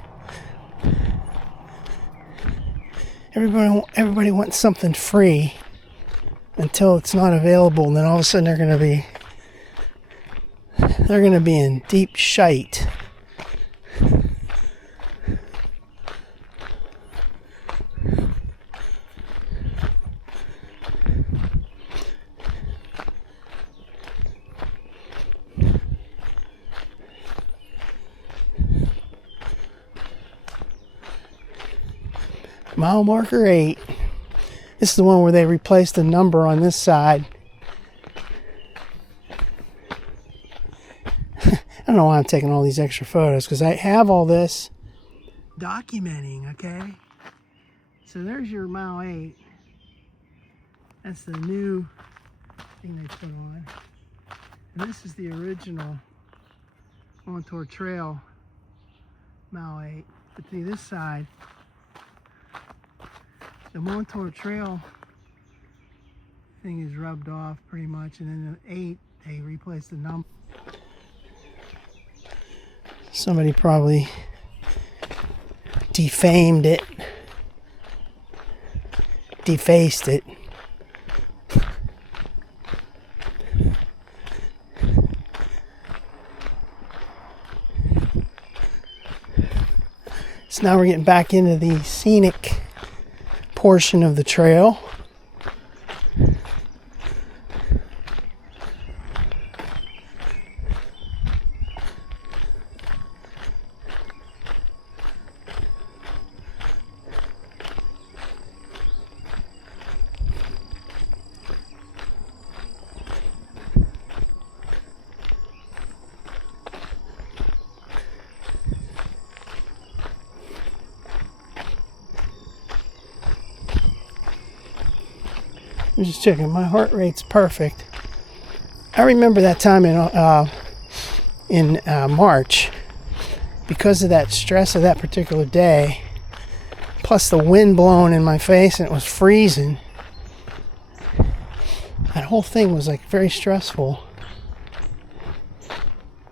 Everybody wants something free until it's not available, and then all of a sudden they're going to be in deep shite. Mile marker 8. This is the one where they replaced the number on this side. don't know why I'm taking all these extra photos, because I have all this documenting, okay? So there's your mile 8. That's the new thing they put on. And this is the original Montour Trail mile 8. But see this side, the Montour Trail thing is rubbed off pretty much, and then the 8, they replaced the number. Somebody probably defamed it, defaced it. So now we're getting back into the scenic portion of the trail. I'm just checking. My heart rate's perfect. I remember that time in March, because of that stress of that particular day, plus the wind blowing in my face and it was freezing. That whole thing was like very stressful.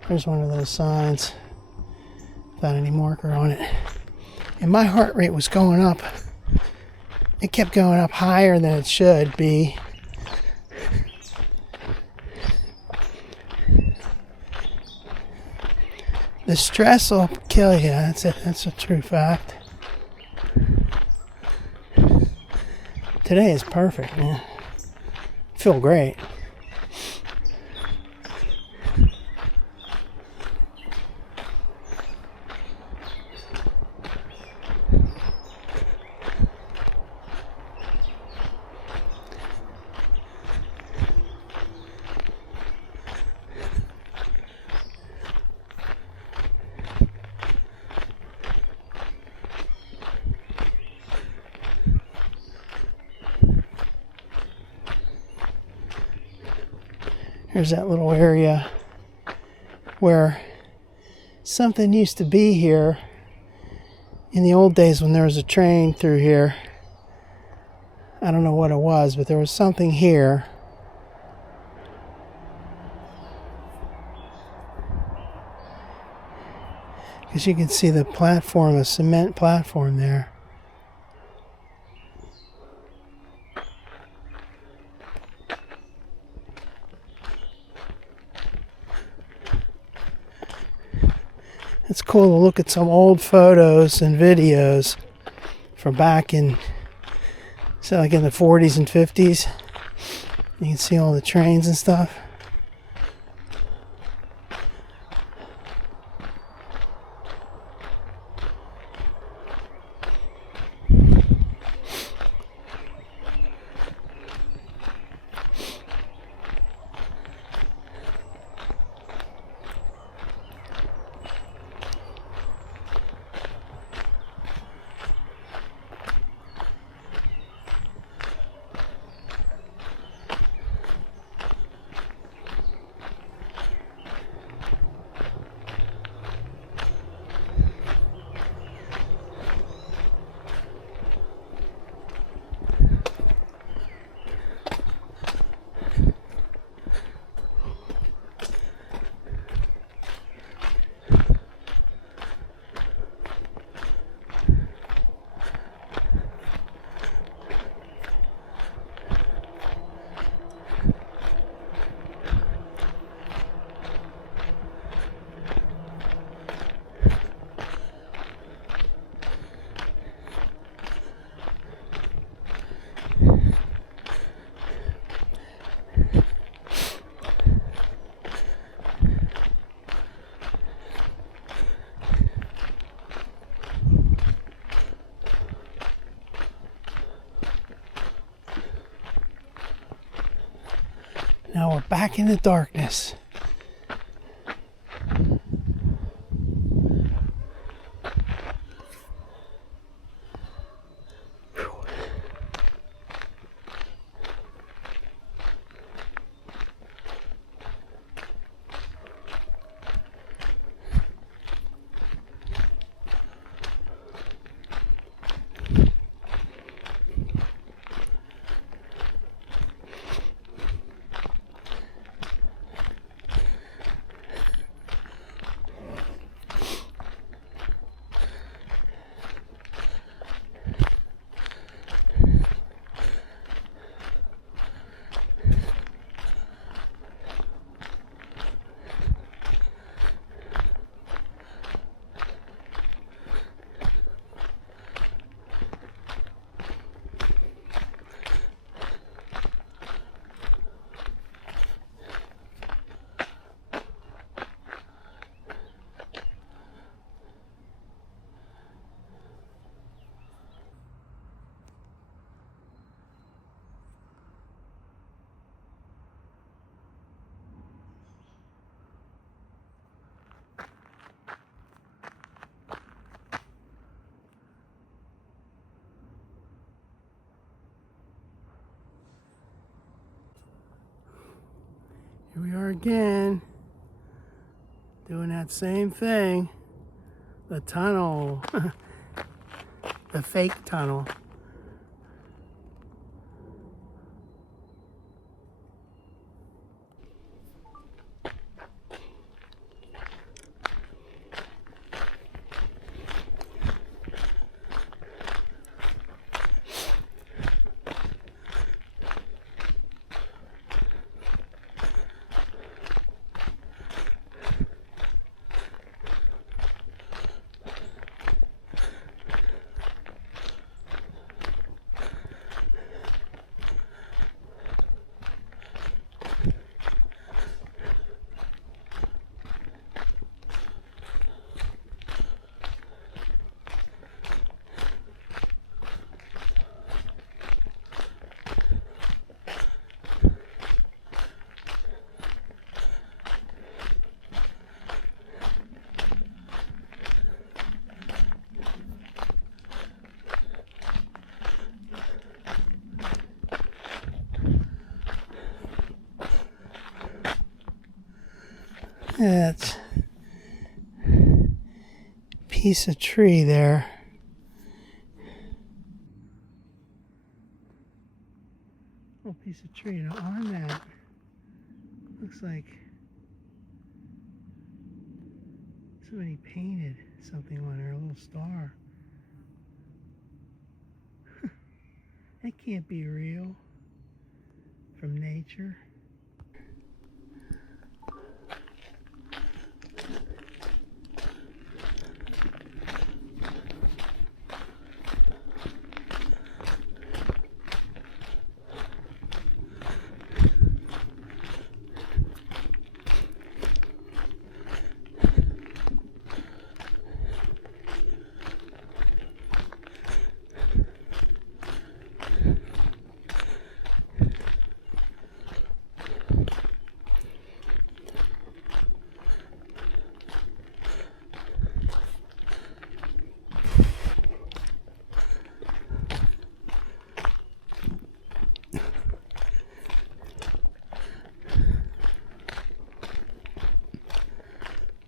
There's one of those signs without any marker on it. And my heart rate was going up. It kept going up higher than it should be. The stress will kill you. That's it. That's a true fact. Today is perfect, man. I feel great. Here's that little area where something used to be here in the old days when there was a train through here. I don't know what it was, but there was something here. Because you can see the platform, a cement platform there. It's cool to look at some old photos and videos from back in, so like in the 40s and 50s. You can see all the trains and stuff. Now we're back in the darkness. Here we are again, doing that same thing. The tunnel, the fake tunnel. That piece of tree there. Little piece of tree. Now on that, looks like somebody painted something on there, a little star. That can't be real from nature.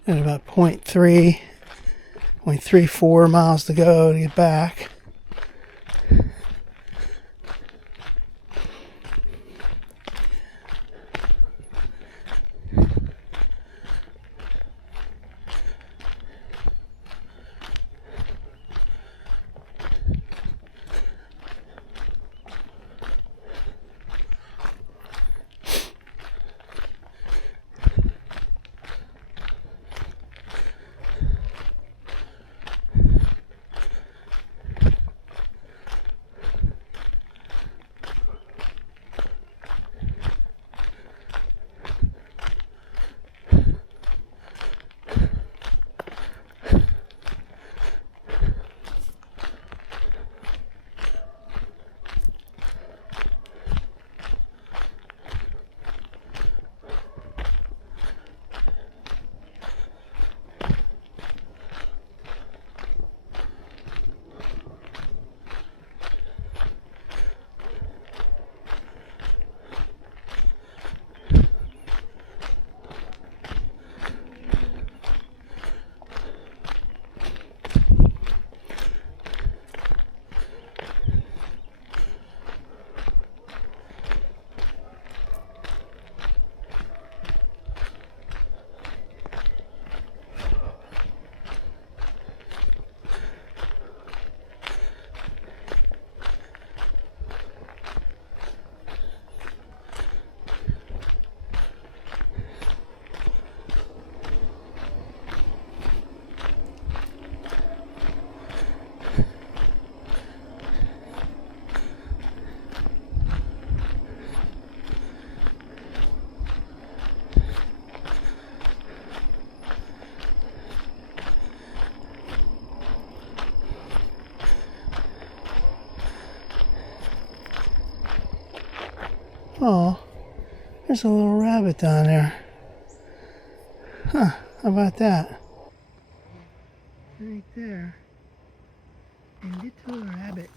Got about 0.34 miles to go to get back. Oh, there's a little rabbit down there. Huh, how about that? Right there. A little rabbit.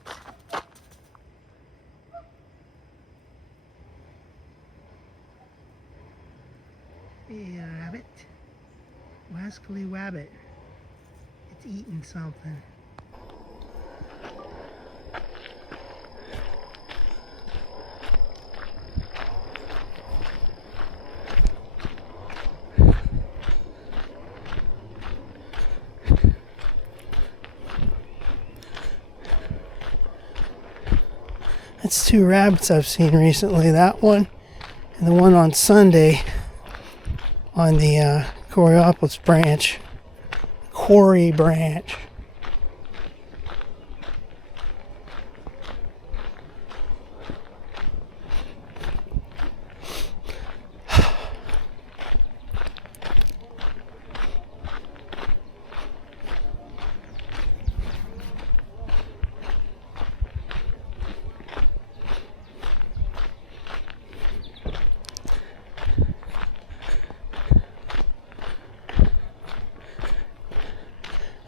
Hey, rabbit. Wascally Wabbit. It's eating something. That's two rabbits I've seen recently. That one and the one on Sunday on the Coriopolis branch. Quarry branch.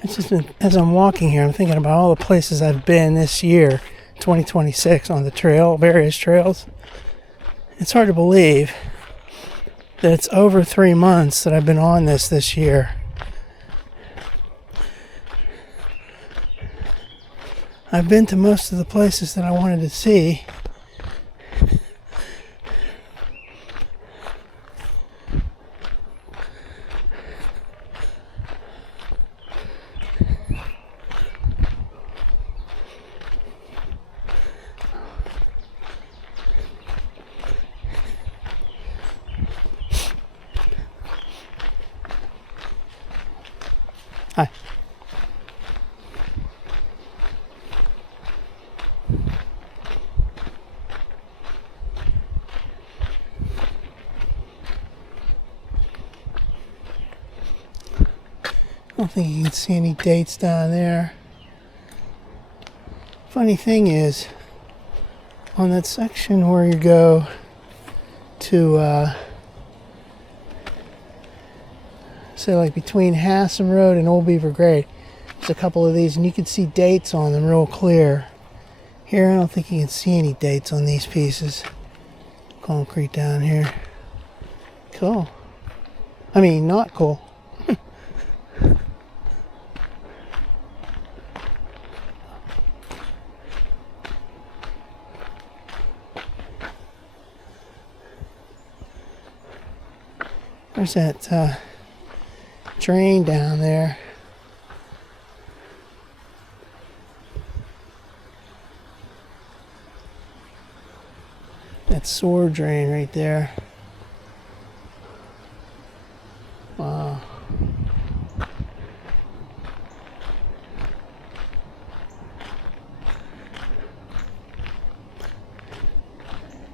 It's just been, as I'm walking here, I'm thinking about all the places I've been this year, 2026, on the trail, various trails. It's hard to believe that it's over 3 months that I've been on this year. I've been to most of the places that I wanted to see. Hi. I don't think you can see any dates down there. Funny thing is, on that section where you go to, say like between Hassan Road and Old Beaver Grade, there's a couple of these and you can see dates on them real clear. Here, I don't think you can see any dates on these pieces. Concrete down here. Cool. I mean, not cool. There's that drain down there. That sewer drain right there. Wow.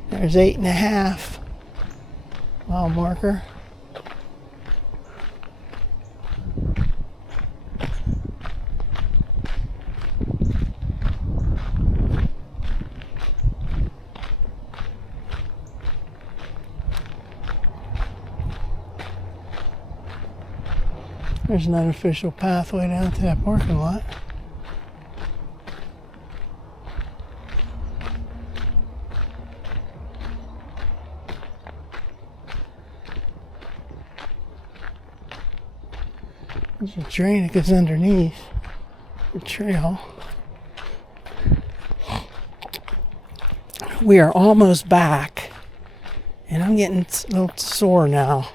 There's 8.5 mile marker. There's an unofficial pathway down to that parking lot. There's a drain that goes underneath the trail. We are almost back, and I'm getting a little sore now.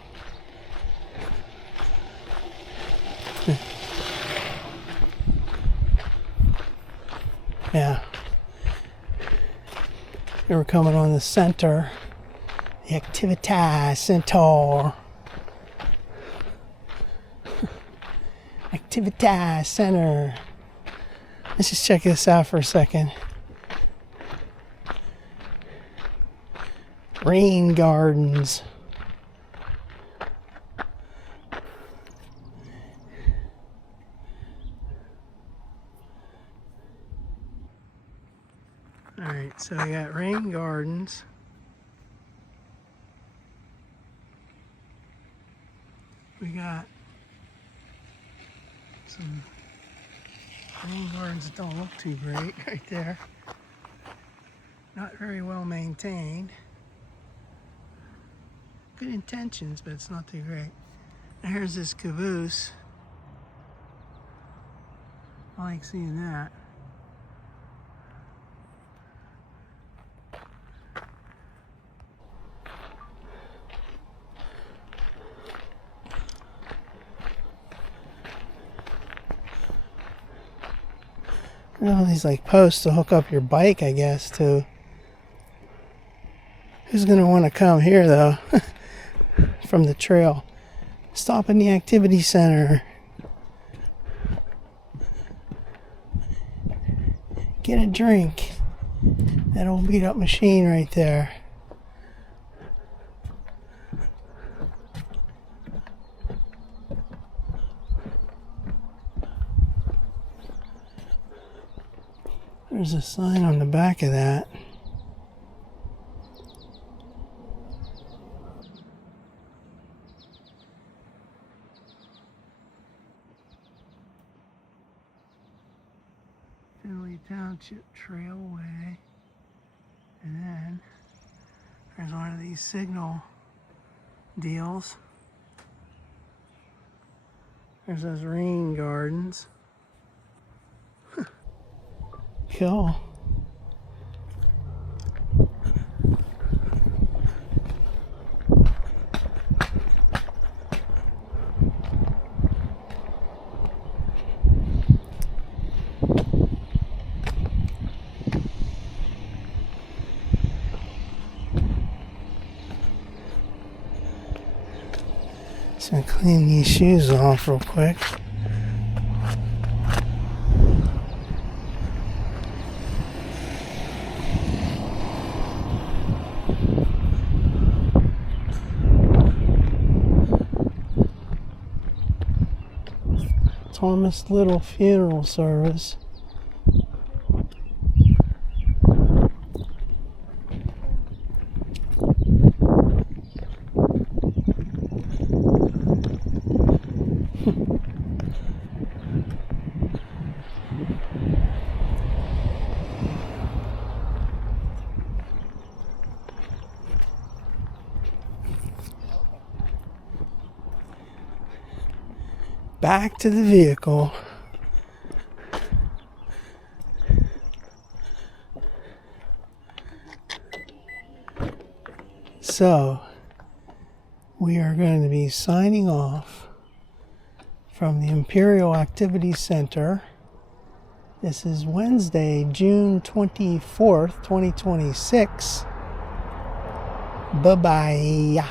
Yeah. And we're coming on the center, the Activity Center. Activity Center. Let's just check this out for a second. Rain gardens. Alright, so we got rain gardens. We got some rain gardens that don't look too great right there. Not very well maintained. good intentions, but it's not too great. And here's this caboose. I like seeing that. All these like posts to hook up your bike, I guess, to. Who's gonna want to come here though? From the trail. Stop in the activity center. Get a drink. That old beat up machine right there. There's a sign on the back of that. Finley Township Trailway. And then there's one of these signal deals. There's those rain gardens. Cool. So I'm clean these shoes off real quick. Thomas Little funeral service. Back to the vehicle. So, we are going to be signing off from the Imperial Activity Center. This is Wednesday, June 24th, 2026. Bye-bye.